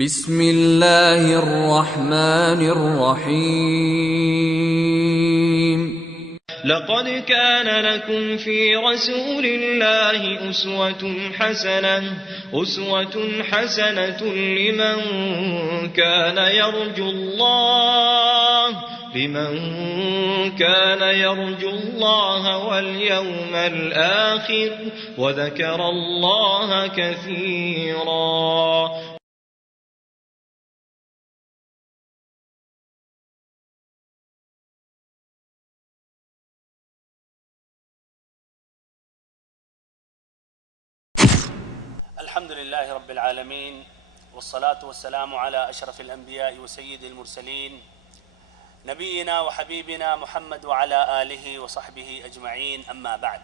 بسم اللہ الرحمن الرحیم لقد كان لكم في رسول الله أسوة حسنة لمن كان يرجو الله واليوم الآخر وذكر الله كثيرا. الحمد لله رب العالمين والصلاة والسلام على أشرف الأنبياء وسيد المرسلين نبينا وحبيبنا محمد وعلى آله وصحبه أجمعين، أما بعد،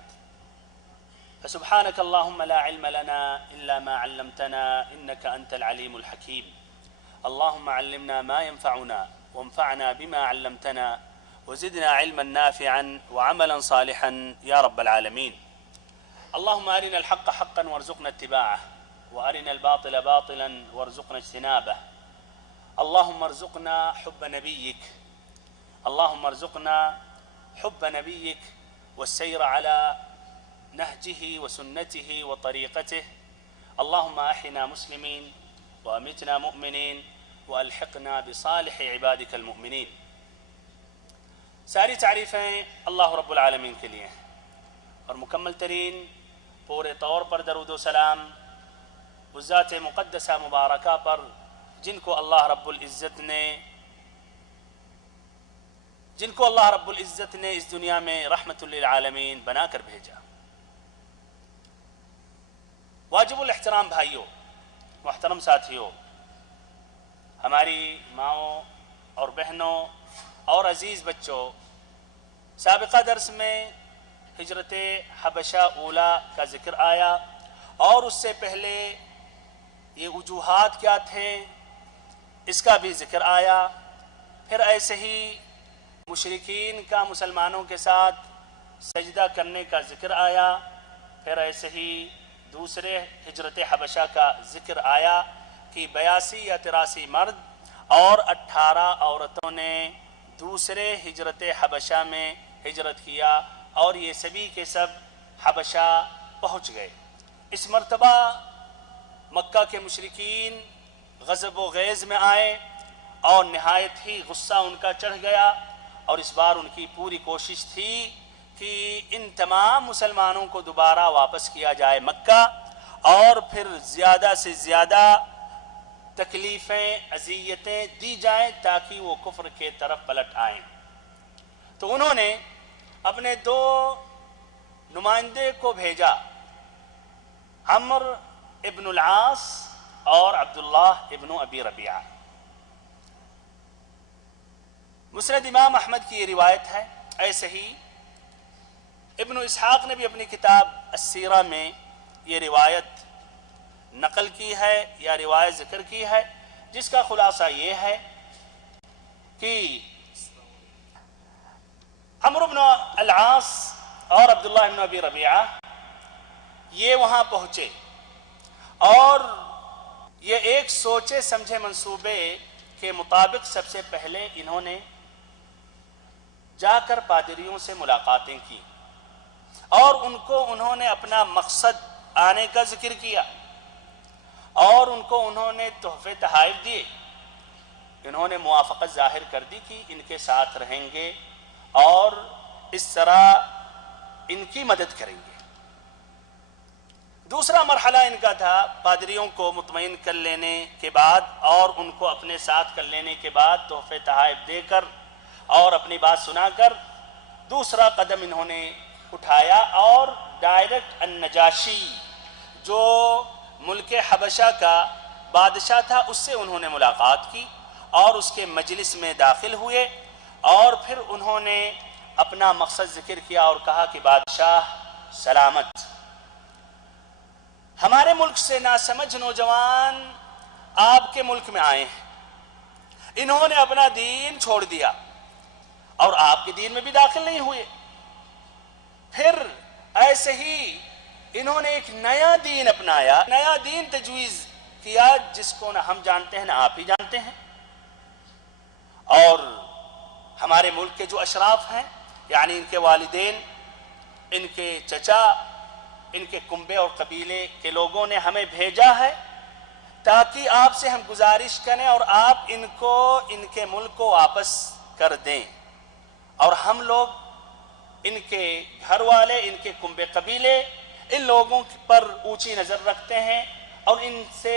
فسبحانك اللهم لا علم لنا إلا ما علمتنا إنك أنت العليم الحكيم. اللهم علمنا ما ينفعنا وانفعنا بما علمتنا وزدنا علما نافعا وعملا صالحا يا رب العالمين. اللهم أرنا الحق حقا وارزقنا اتباعه وأرنا الباطل باطلا وارزقنا اجتنابه. اللهم ارزقنا حب نبيك، اللهم ارزقنا حب نبيك والسير على نهجه وسنته وطريقته. اللهم أحنا مسلمين وأمتنا مؤمنين وألحقنا بصالح عبادك المؤمنين. ساری تعریفیں اللہ رب العالمین کے لیے ہیں اور مکمل ترین پورے طور پر درود و سلام اس ذات مقدسہ مبارکہ پر جن کو اللہ رب العزت نے اس دنیا میں رحمت للعالمین بنا کر بھیجا. واجب الاحترام بھائیوں، محترم ساتھیوں، ہماری ماؤں اور بہنوں اور عزیز بچوں، سابقہ درس میں ہجرت حبشہ اولا کا ذکر آیا اور اس سے پہلے یہ وجوہات کیا تھے اس کا بھی ذکر آیا. پھر ایسے ہی مشرکین کا مسلمانوں کے ساتھ سجدہ کرنے کا ذکر آیا. پھر ایسے ہی دوسرے ہجرت حبشہ کا ذکر آیا کہ 82 یا 83 مرد اور 18 عورتوں نے دوسرے ہجرت حبشہ میں ہجرت کیا اور یہ سبھی کے سب حبشہ پہنچ گئے. اس مرتبہ مکہ کے مشرکین غضب و غیظ میں آئے اور نہایت ہی غصہ ان کا چڑھ گیا، اور اس بار ان کی پوری کوشش تھی کہ ان تمام مسلمانوں کو دوبارہ واپس کیا جائے مکہ اور پھر زیادہ سے زیادہ تکلیفیں اذیتیں دی جائیں تاکہ وہ کفر کے طرف پلٹ آئیں. تو انہوں نے اپنے 2 نمائندے کو بھیجا، عمرو ابن العاص اور عبداللہ ابن ابی ربیعہ. مسند امام احمد کی یہ روایت ہے. ایسے ہی ابن اسحاق نے بھی اپنی کتاب السیرہ میں یہ روایت نقل کی ہے یا روایت ذکر کی ہے، جس کا خلاصہ یہ ہے کہ عمرو بن العاص اور عبداللہ ابن ابی ربیعہ یہ وہاں پہنچے اور یہ ایک سوچے سمجھے منصوبے کے مطابق سب سے پہلے انہوں نے جا کر پادریوں سے ملاقاتیں کی اور انہوں نے اپنا مقصد آنے کا ذکر کیا اور انہوں نے تحفے تحائف دیے. انہوں نے موافقت ظاہر کر دی کہ ان کے ساتھ رہیں گے اور اس طرح ان کی مدد کریں گے. دوسرا مرحلہ ان کا تھا پادریوں کو مطمئن کر لینے کے بعد اور ان کو اپنے ساتھ کر لینے کے بعد تحفے تحائف دے کر اور اپنی بات سنا کر دوسرا قدم انہوں نے اٹھایا اور ڈائریکٹ النجاشی جو ملک حبشہ کا بادشاہ تھا اس سے انہوں نے ملاقات کی اور اس کے مجلس میں داخل ہوئے اور پھر انہوں نے اپنا مقصد ذکر کیا اور کہا کہ بادشاہ سلامت، ہمارے ملک سے ناسمجھ نوجوان آپ کے ملک میں آئے ہیں، انہوں نے اپنا دین چھوڑ دیا اور آپ کے دین میں بھی داخل نہیں ہوئے. پھر ایسے ہی انہوں نے ایک نیا دین اپنایا، نیا دین تجویز کیا جس کو نہ ہم جانتے ہیں نہ آپ ہی جانتے ہیں. اور ہمارے ملک کے جو اشراف ہیں، یعنی ان کے والدین، ان کے چچا، ان کے کنبے اور قبیلے کے لوگوں نے ہمیں بھیجا ہے تاکہ آپ سے ہم گزارش کریں اور آپ ان کو ان کے ملک کو واپس کر دیں. اور ہم لوگ ان کے گھر والے، ان کے کنبے قبیلے، ان لوگوں پر اونچی نظر رکھتے ہیں اور ان سے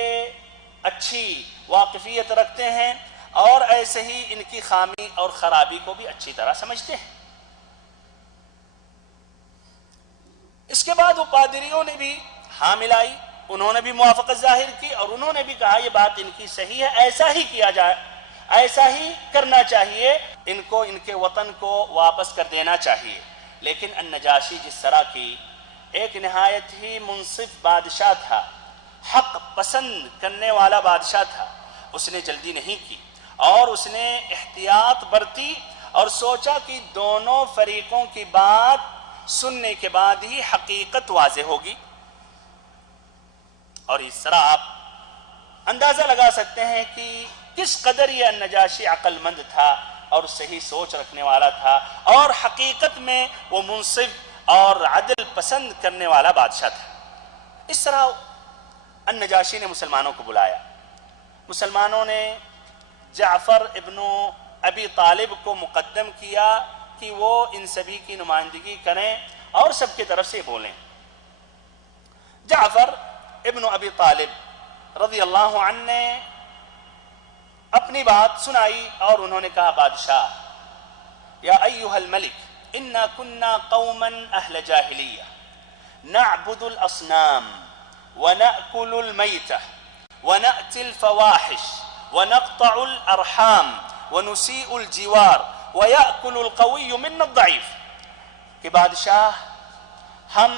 اچھی واقفیت رکھتے ہیں، اور ایسے ہی ان کی خامی اور خرابی کو بھی اچھی طرح سمجھتے ہیں. اس کے بعد وہ پادریوں نے بھی ہاں ملائی، انہوں نے بھی موافقت ظاہر کی اور انہوں نے بھی کہا یہ بات ان کی صحیح ہے، ایسا ہی کیا جائے، ایسا ہی کرنا چاہیے، ان کو ان کے وطن کو واپس کر دینا چاہیے. لیکن النجاشی جس طرح کی ایک نہایت ہی منصف بادشاہ تھا، حق پسند کرنے والا بادشاہ تھا، اس نے جلدی نہیں کی اور اس نے احتیاط برتی اور سوچا کہ دونوں فریقوں کی بات سننے کے بعد ہی حقیقت واضح ہوگی. اور اس طرح آپ اندازہ لگا سکتے ہیں کہ کس قدر یہ النجاشی عقل مند تھا اور صحیح سوچ رکھنے والا تھا، اور حقیقت میں وہ منصف اور عدل پسند کرنے والا بادشاہ تھا. اس طرح النجاشی نے مسلمانوں کو بلایا. مسلمانوں نے جعفر ابن ابی طالب کو مقدم کیا کہ وہ ان سبھی کی نمائندگی کریں اور سب کی طرف سے بولیں. جعفر ابن ابی طالب رضی اللہ عنہ نے اپنی بات سنائی اور انہوں نے کہا بادشاہ، یا ایھا الملک انا کنا قوما اہل جاہلیہ نعبد الاصنام ونأکل المیتہ ونأتی الفواحش ونقطع الارحام ونسیء الجوار وَيَأْكُلُ الْقَوِيُّ مِنَّ الضَّعِيفِ کہ بادشاہ ہم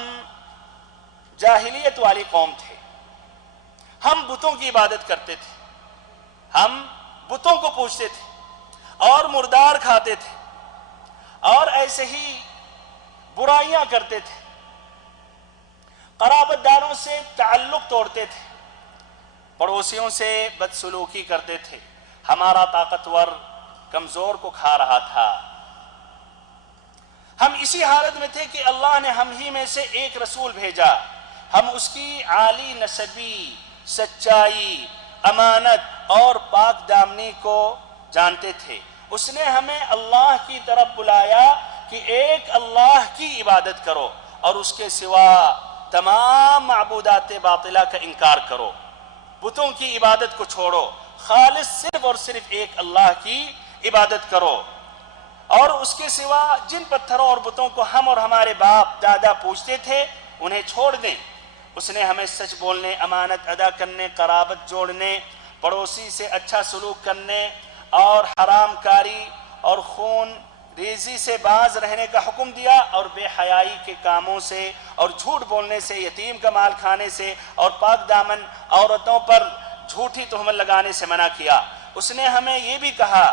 جاہلیت والی قوم تھے، ہم بتوں کی عبادت کرتے تھے، ہم بتوں کو پوجتے تھے اور مردار کھاتے تھے اور ایسے ہی برائیاں کرتے تھے، قرابت داروں سے تعلق توڑتے تھے، پڑوسیوں سے بدسلوکی کرتے تھے، ہمارا طاقتور کمزور کو کھا رہا تھا. ہم اسی حالت میں تھے کہ اللہ نے ہم ہی میں سے ایک رسول بھیجا، ہم اس کی عالی نسبی، سچائی، امانت اور پاک دامنی کو جانتے تھے. اس نے ہمیں اللہ کی طرف بلایا کہ ایک اللہ کی عبادت کرو اور اس کے سوا تمام معبودات باطلہ کا انکار کرو، بتوں کی عبادت کو چھوڑو، خالص صرف اور صرف ایک اللہ کی عبادت کرو، اور اس کے سوا جن پتھروں اور بتوں کو ہم اور ہمارے باپ دادا پوجتے تھے انہیں چھوڑ دیں. اس نے ہمیں سچ بولنے، امانت ادا کرنے، قرابت جوڑنے، پڑوسی سے اچھا سلوک کرنے اور حرام کاری اور خون ریزی سے باز رہنے کا حکم دیا، اور بے حیائی کے کاموں سے اور جھوٹ بولنے سے، یتیم کا مال کھانے سے اور پاک دامن عورتوں پر جھوٹی تہمت لگانے سے منع کیا. اس نے ہمیں یہ بھی کہا،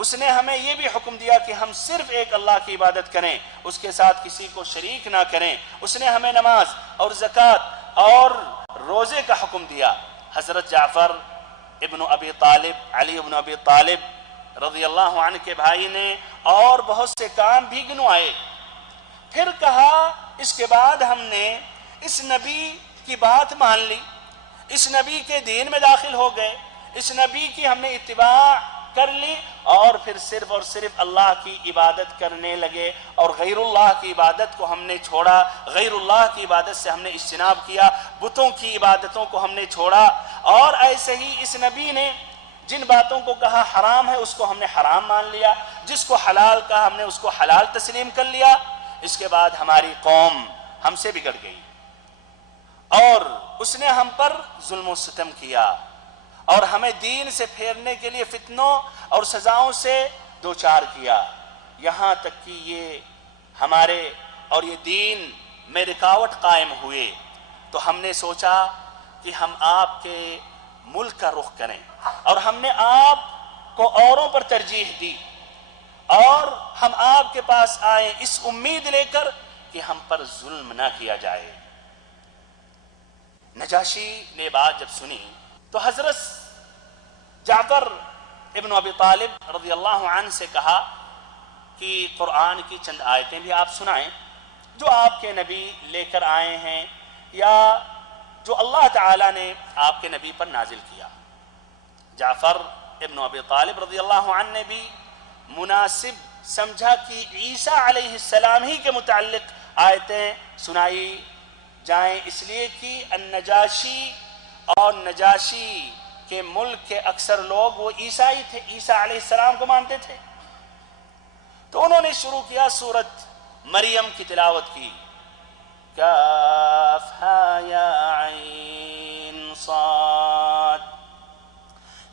اس نے ہمیں یہ بھی حکم دیا کہ ہم صرف ایک اللہ کی عبادت کریں، اس کے ساتھ کسی کو شریک نہ کریں. اس نے ہمیں نماز اور زکوٰۃ اور روزے کا حکم دیا. حضرت جعفر ابن ابی طالب، علی ابن ابی طالب رضی اللہ عنہ کے بھائی نے اور بہت سے کام بھی گنوائے. پھر کہا اس کے بعد ہم نے اس نبی کی بات مان لی، اس نبی کے دین میں داخل ہو گئے، اس نبی کی ہم نے اتباع کر لی اور پھر صرف اور صرف اللہ کی عبادت کرنے لگے، اور غیر اللہ کی عبادت کو ہم نے چھوڑا، غیر اللہ کی عبادت سے ہم نے اجتناب کیا، بتوں کی عبادتوں کو ہم نے چھوڑا. اور ایسے ہی اس نبی نے جن باتوں کو کہا حرام ہے اس کو ہم نے حرام مان لیا، جس کو حلال کہا ہم نے اس کو حلال تسلیم کر لیا. اس کے بعد ہماری قوم ہم سے بگڑ گئی اور اس نے ہم پر ظلم و ستم کیا اور ہمیں دین سے پھیرنے کے لیے فتنوں اور سزاؤں سے دوچار کیا، یہاں تک کہ یہ ہمارے اور یہ دین میں رکاوٹ قائم ہوئے. تو ہم نے سوچا کہ ہم آپ کے ملک کا رخ کریں، اور ہم نے آپ کو اوروں پر ترجیح دی اور ہم آپ کے پاس آئے اس امید لے کر کہ ہم پر ظلم نہ کیا جائے. نجاشی نے بات جب سنی تو حضرت جعفر ابن ابی طالب رضی اللہ عنہ سے کہا کہ قرآن کی چند آیتیں بھی آپ سنائیں جو آپ کے نبی لے کر آئے ہیں یا جو اللہ تعالیٰ نے آپ کے نبی پر نازل کیا۔ جعفر ابن ابی طالب رضی اللہ عنہ نے بھی مناسب سمجھا کہ عیسیٰ علیہ السلام ہی کے متعلق آیتیں سنائی جائیں، اس لیے کہ النجاشی اور نجاشی کے ملک کے اکثر لوگ وہ عیسائی تھے، عیسیٰ علیہ السلام کو مانتے تھے۔ تو انہوں نے شروع کیا سورت مریم کی تلاوت کی، کافہا یا عین صاد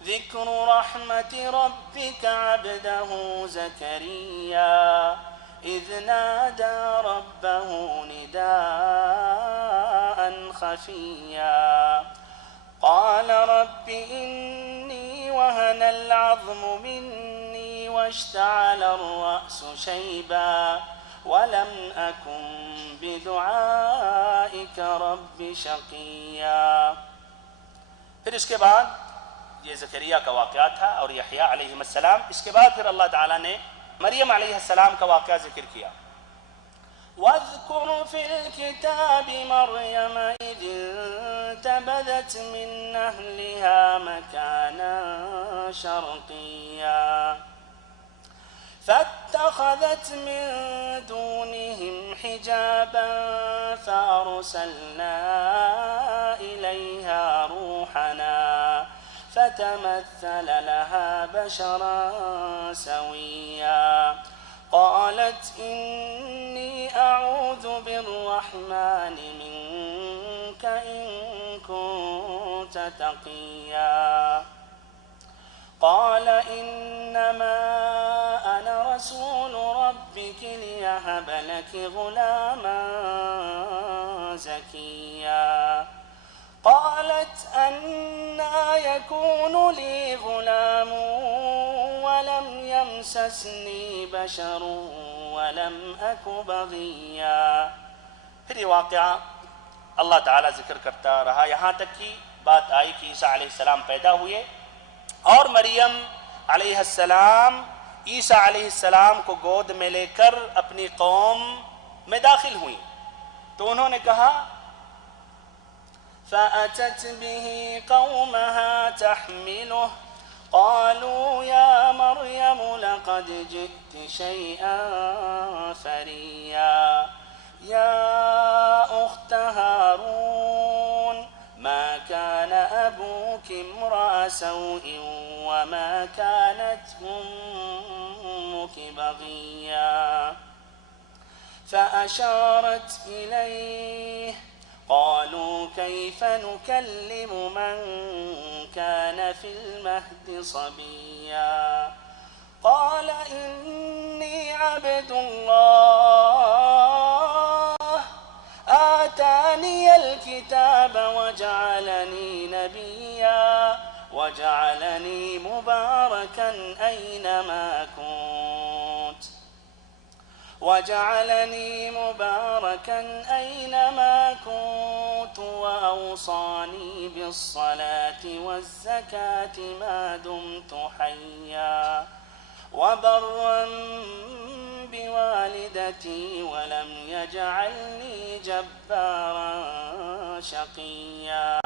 ذکر رحمت ربک عبدہ زکریا اذ نادى ربه نداء خفيا قال رب إني وهن العظم مني واشتعل الرأس شيبا ولم أكن بدعائك رب شقيا۔ پھر اس کے بعد یہ زکریا کا واقعہ تھا اور یحییٰ علیہ السلام، اس کے بعد پھر اللہ تعالیٰ نے مریم علیہ السلام کا واقعہ ذکر کیا۔ وَاذْكُرْ فِي الْكِتَابِ مَرْيَمَ إِذِ انتَبَذَتْ مِنْ أَهْلِهَا مَكَانًا شَرْقِيًّا فَاتَّخَذَتْ مِنْ دُونِهِمْ حِجَابًا فَأَرْسَلْنَا إِلَيْهَا رُوحَنَا فتمثل لها بشرا سويا قالت إني أعوذ بالرحمن منك إن كنت تقيا قال إنما أنا رسول ربك ليهب لك غلاما زكيا قالت أنى يكون لي غلام ولم يمسسني بشر ولم أك بغيا۔ پھر یہ واقعہ اللہ تعالیٰ ذکر کرتا رہا یہاں تک کہ بات آئی کہ عیسیٰ علیہ السلام پیدا ہوئے اور مریم علیہ السلام عیسیٰ علیہ السلام کو گود میں لے کر اپنی قوم میں داخل ہوئیں۔ تو انہوں نے کہا فأتت به قومها تحمله قالوا يا مريم لقد جئت شيئا فريا يا أخت هارون ما كان أبوك امرأ سوء وما كانت أمك بغيا فأشارت إليه قالوا كيف نكلم من كان في المهد صبيا قال إني عبد الله آتاني الكتاب وجعلني نبيا وجعلني مباركا أينما كنت وأوصاني بالصلاة والزكاة ما دمت حيا وبرا بوالدتي ولم يجعلني جبارا شقيا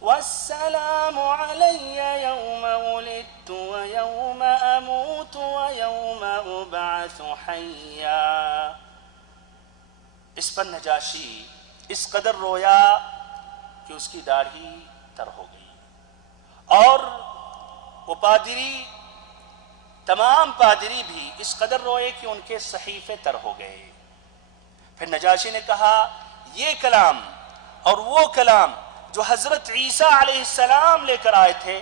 والسلام علي يوم ولدت ويوم أموت ويوم أبعث حيا۔ اس پر نجاشی اس قدر رویا کہ اس کی داڑھی تر ہو گئی اور وہ پادری تمام پادری بھی اس قدر روئے کہ ان کے صحیفے تر ہو گئے۔ پھر نجاشی نے کہا یہ کلام اور وہ کلام جو حضرت عیسیٰ علیہ السلام لے کر آئے تھے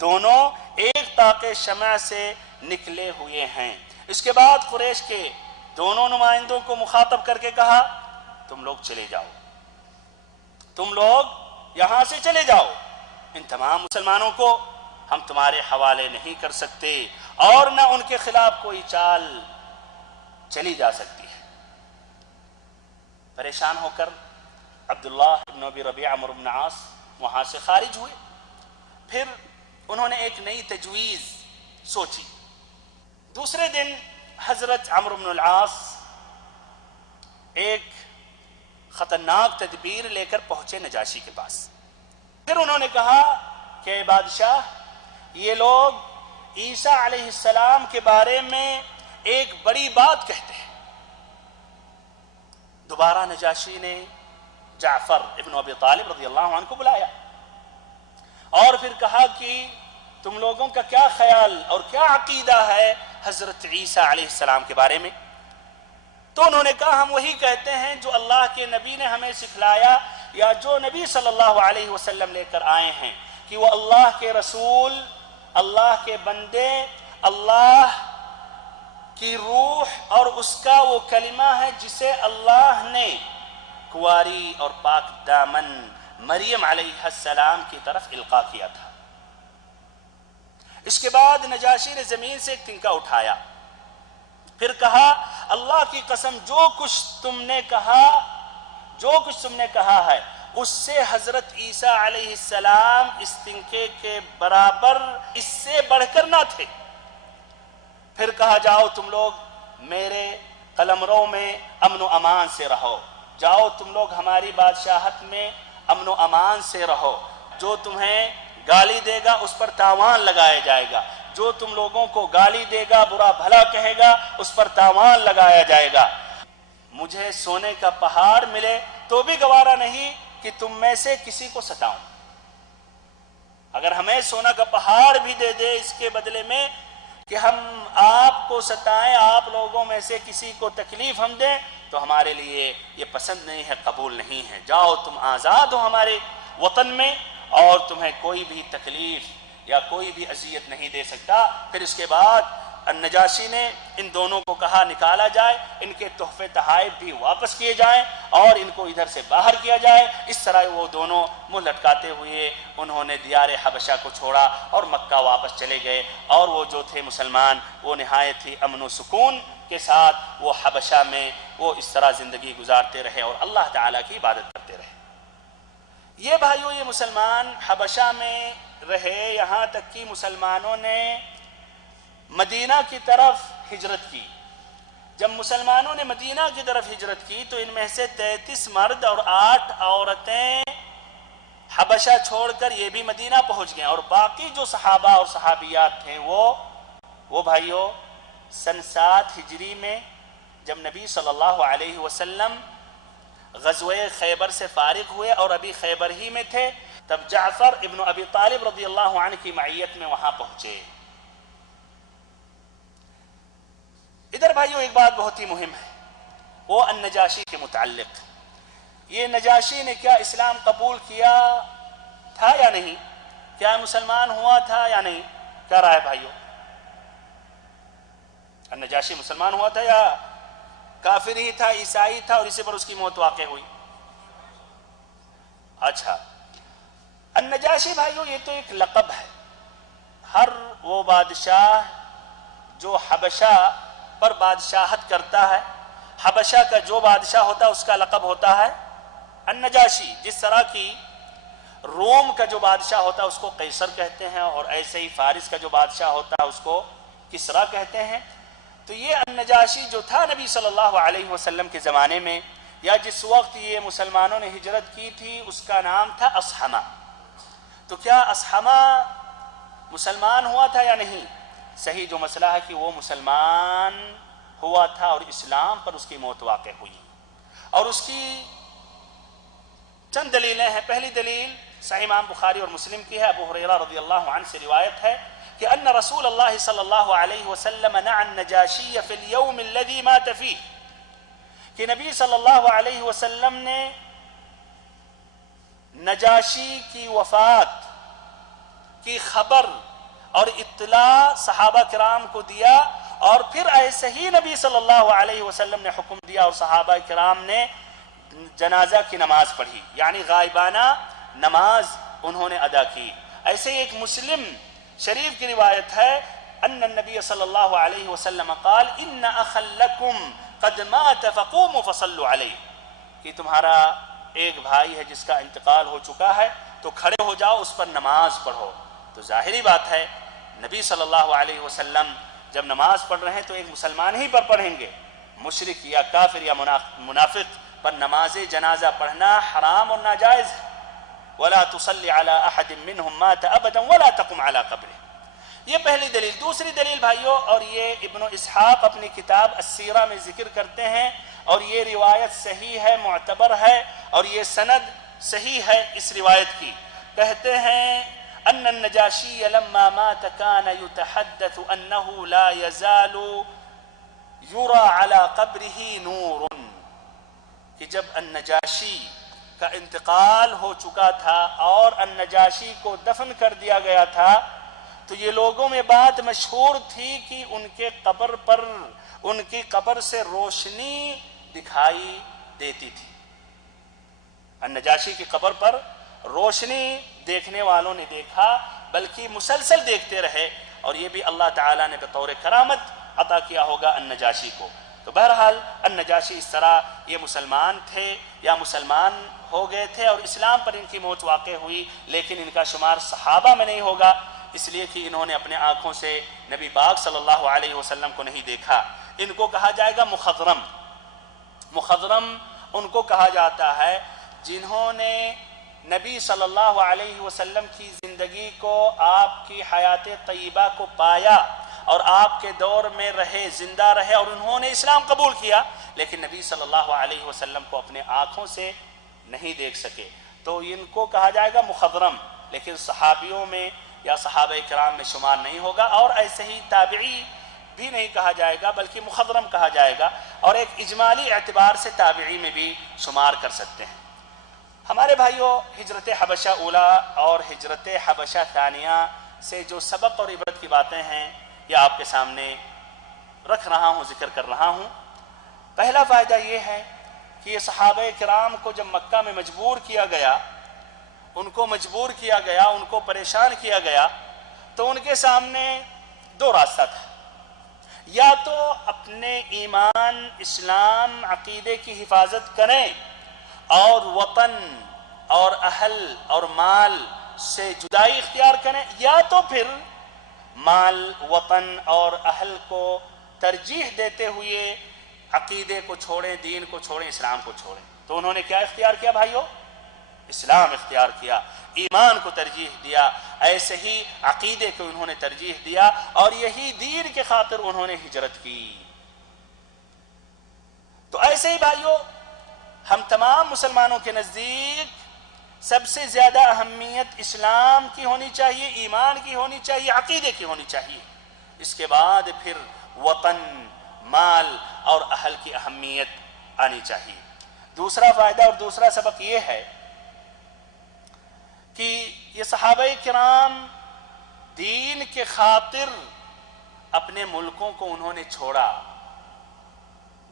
دونوں ایک طاق شمع سے نکلے ہوئے ہیں۔ اس کے بعد قریش کے دونوں نمائندوں کو مخاطب کر کے کہا تم لوگ چلے جاؤ، تم لوگ یہاں سے چلے جاؤ، ان تمام مسلمانوں کو ہم تمہارے حوالے نہیں کر سکتے اور نہ ان کے خلاف کوئی چال چلی جا سکتی ہے۔ پریشان ہو کر عبداللہ ابن ابی ربیعہ عمرو بن عاص وہاں سے خارج ہوئے۔ پھر انہوں نے ایک نئی تجویز سوچی۔ دوسرے دن حضرت عمرو بن العاص ایک خطرناک تدبیر لے کر پہنچے نجاشی کے پاس۔ پھر انہوں نے کہا کہ بادشاہ، یہ لوگ عیسیٰ علیہ السلام کے بارے میں ایک بڑی بات کہتے ہیں۔ دوبارہ نجاشی نے جعفر ابن ابی طالب رضی اللہ عنہ کو بلایا اور پھر کہا کہ تم لوگوں کا کیا خیال اور کیا عقیدہ ہے حضرت عیسیٰ علیہ السلام کے بارے میں؟ تو انہوں نے کہا ہم وہی کہتے ہیں جو اللہ کے نبی نے ہمیں سکھلایا، یا جو نبی صلی اللہ علیہ وسلم لے کر آئے ہیں، کہ وہ اللہ کے رسول، اللہ کے بندے، اللہ کی روح اور اس کا وہ کلمہ ہے جسے اللہ نے کنواری اور پاک دامن مریم علیہ السلام کی طرف القاء کیا تھا۔ اس کے بعد نجاشی نے زمین سے ایک تنکا اٹھایا، پھر کہا اللہ کی قسم جو کچھ تم نے کہا ہے اس سے حضرت عیسیٰ علیہ السلام اس تنکے کے برابر، اس سے بڑھ کر نہ تھے۔ پھر کہا جاؤ تم لوگ میرے قلمرو میں امن و امان سے رہو، جاؤ تم لوگ ہماری بادشاہت میں امن و امان سے رہو، جو تمہیں گالی دے گا اس پر تاوان لگایا جائے گا، جو تم لوگوں کو گالی دے گا، برا بھلا کہے گا، اس پر تاوان لگایا جائے گا۔ مجھے سونے کا پہاڑ ملے تو بھی گوارا نہیں کہ تم میں سے کسی کو ستاؤں۔ اگر ہمیں سونا کا پہاڑ بھی دے دے اس کے بدلے میں کہ ہم آپ کو ستائیں، آپ لوگوں میں سے کسی کو تکلیف ہم دیں، تو ہمارے لیے یہ پسند نہیں ہے، قبول نہیں ہے۔ جاؤ تم آزاد ہو ہمارے وطن میں، اور تمہیں کوئی بھی تکلیف یا کوئی بھی اذیت نہیں دے سکتا۔ پھر اس کے بعد النجاشی نے ان دونوں کو کہا نکالا جائے، ان کے تحفے تحائف بھی واپس کیے جائیں اور ان کو ادھر سے باہر کیا جائے۔ اس طرح وہ دونوں منہ لٹکاتے ہوئے انہوں نے دیار حبشہ کو چھوڑا اور مکہ واپس چلے گئے، اور وہ جو تھے مسلمان وہ نہایت ہی امن و سکون کے ساتھ وہ حبشہ میں وہ اس طرح زندگی گزارتے رہے اور اللہ تعالیٰ کی عبادت کرتے رہے۔ یہ بھائیو، یہ مسلمان حبشہ میں رہے یہاں تک کہ مسلمانوں نے مدینہ کی طرف ہجرت کی۔ جب مسلمانوں نے مدینہ کی طرف ہجرت کی تو ان میں سے 33 مرد اور 8 عورتیں حبشہ چھوڑ کر یہ بھی مدینہ پہنچ گئے، اور باقی جو صحابہ اور صحابیات تھے وہ بھائیو سن 7 ہجری میں جب نبی صلی اللہ علیہ وسلم غزوہ خیبر سے فارغ ہوئے اور ابھی خیبر ہی میں تھے، تب جعفر ابن ابی طالب رضی اللہ عنہ کی معیت میں وہاں پہنچے۔ ادھر بھائیو ایک بات بہت ہی مہم ہے، وہ النجاشی کے متعلق۔ یہ نجاشی نے کیا اسلام قبول کیا تھا یا نہیں؟ کیا مسلمان ہوا تھا یا نہیں؟ کیا رائے بھائیو؟ النجاشی مسلمان ہوا تھا یا کافر ہی تھا، عیسائی تھا اور اسی پر اس کی موت واقع ہوئی؟ اچھا، النجاشی بھائیو یہ تو ایک لقب ہے۔ ہر وہ بادشاہ جو حبشہ پر بادشاہت کرتا ہے، حبشہ کا جو بادشاہ ہوتا ہے اس کا لقب ہوتا ہے النجاشی۔ جس طرح کی روم کا جو بادشاہ ہوتا ہے اس کو قیصر کہتے ہیں، اور ایسے ہی فارس کا جو بادشاہ ہوتا ہے اس کو کسریٰ کہتے ہیں۔ تو یہ النجاشی جو تھا نبی صلی اللہ علیہ وسلم کے زمانے میں، یا جس وقت یہ مسلمانوں نے ہجرت کی تھی، اس کا نام تھا اصحمہ۔ تو کیا اصحمہ مسلمان ہوا تھا یا نہیں؟ صحیح جو مسئلہ ہے کہ وہ مسلمان ہوا تھا اور اسلام پر اس کی موت واقع ہوئی، اور اس کی چند دلیلیں ہیں۔ پہلی دلیل صحیح امام بخاری اور مسلم کی ہے، ابو ہریرہ رضی اللہ عنہ سے روایت ہے کہ ان رسول اللہ صلی اللہ علیہ وسلم نعى النجاشی فی اليوم الذي مات فیہ، کہ نبی صلی اللہ علیہ وسلم نے نجاشی کی وفات کی خبر اور اطلاع صحابہ کرام کو دیا، اور پھر ایسے ہی نبی صلی اللہ علیہ وسلم نے حکم دیا اور صحابہ کرام نے جنازہ کی نماز پڑھی، یعنی غائبانہ نماز انہوں نے ادا کی۔ ایسے ہی ایک مسلم شریف کی روایت ہے ان النبی صلی اللہ علیہ وسلم قال ان اخا لکم قد مات فقوموا فصلوا علیہ، کہ تمہارا ایک بھائی ہے جس کا انتقال ہو چکا ہے تو کھڑے ہو جاؤ اس پر نماز پڑھو. تو ظاہری بات ہے نبی صلی اللہ علیہ وسلم جب نماز پڑھ رہے ہیں تو ایک مسلمان ہی پر پڑھیں گے. مشرک یا کافر یا منافق پر نماز جنازہ پڑھنا حرام اور ناجائز ہے. وَلَا تُصَلِّ عَلَىٰ أَحَدٍ مِّنْهُمْ مَاتَ أَبَدًا وَلَا تَقُمْ عَلَىٰ قَبْرِهِ. یہ پہلی دلیل. دوسری دلیل بھائیوں، اور یہ ابن اسحاق اپنی کتاب السیرہ میں ذکر کرتے ہیں، اور یہ روایت صحیح ہے، معتبر ہے، اور یہ سند صحیح ہے اس روایت کی. کہتے ہیں ان النجاشی لما مات كان يتحدث انه لا يزال يرى على قبره نور. کہ جب النجاشی کا انتقال ہو چکا تھا اور النجاشی کو دفن کر دیا گیا تھا تو یہ لوگوں میں بات مشہور تھی کہ ان کے قبر پر، ان کی قبر سے روشنی دکھائی دیتی تھی. النجاشی کی قبر پر روشنی دیکھنے والوں نے دیکھا، بلکہ مسلسل دیکھتے رہے، اور یہ بھی اللہ تعالیٰ نے بطور کرامت عطا کیا ہوگا النجاشی کو. تو بہرحال النجاشی اس طرح یہ مسلمان تھے یا مسلمان ہو گئے تھے اور اسلام پر ان کی موت واقع ہوئی، لیکن ان کا شمار صحابہ میں نہیں ہوگا، اس لیے کہ انہوں نے اپنے آنکھوں سے نبی پاک صلی اللہ علیہ وسلم کو نہیں دیکھا. ان کو کہا جائے گا مخضرم. مخضرم ان کو کہا جاتا ہے جنہوں نے نبی صلی اللہ علیہ وسلم کی زندگی کو، آپ کی حیات طیبہ کو پایا اور آپ کے دور میں رہے، زندہ رہے، اور انہوں نے اسلام قبول کیا، لیکن نبی صلی اللہ علیہ وسلم کو اپنے آنکھوں سے نہیں دیکھ سکے. تو ان کو کہا جائے گا مخضرم، لیکن صحابیوں میں یا صحابہ کرام میں شمار نہیں ہوگا. اور ایسے ہی تابعی بھی نہیں کہا جائے گا بلکہ مخضرم کہا جائے گا، اور ایک اجمالی اعتبار سے تابعی میں بھی شمار کر سکتے ہیں. ہمارے بھائیوں، ہجرت حبشہ اولا اور ہجرت حبشہ ثانیہ سے جو سبق اور عبرت کی باتیں ہیں یہ آپ کے سامنے رکھ رہا ہوں، ذکر کر رہا ہوں. پہلا فائدہ یہ ہے کہ یہ صحابہ کرام کو جب مکہ میں مجبور کیا گیا، ان کو مجبور کیا گیا، ان کو پریشان کیا گیا، تو ان کے سامنے دو راستہ تھا. یا تو اپنے ایمان، اسلام، عقیدے کی حفاظت کریں اور وطن اور اہل اور مال سے جدائی اختیار کریں، یا تو پھر مال، وطن اور اہل کو ترجیح دیتے ہوئے عقیدے کو چھوڑیں، دین کو چھوڑیں، اسلام کو چھوڑیں. تو انہوں نے کیا اختیار کیا بھائیو؟ اسلام اختیار کیا، ایمان کو ترجیح دیا، ایسے ہی عقیدے کو انہوں نے ترجیح دیا، اور یہی دین کے خاطر انہوں نے ہجرت کی. تو ایسے ہی بھائیو، ہم تمام مسلمانوں کے نزدیک سب سے زیادہ اہمیت اسلام کی ہونی چاہیے، ایمان کی ہونی چاہیے، عقیدے کی ہونی چاہیے. اس کے بعد پھر وطن، مال اور اہل کی اہمیت آنی چاہیے. دوسرا فائدہ اور دوسرا سبق یہ ہے کہ یہ صحابہ کرام دین کے خاطر اپنے ملکوں کو انہوں نے چھوڑا.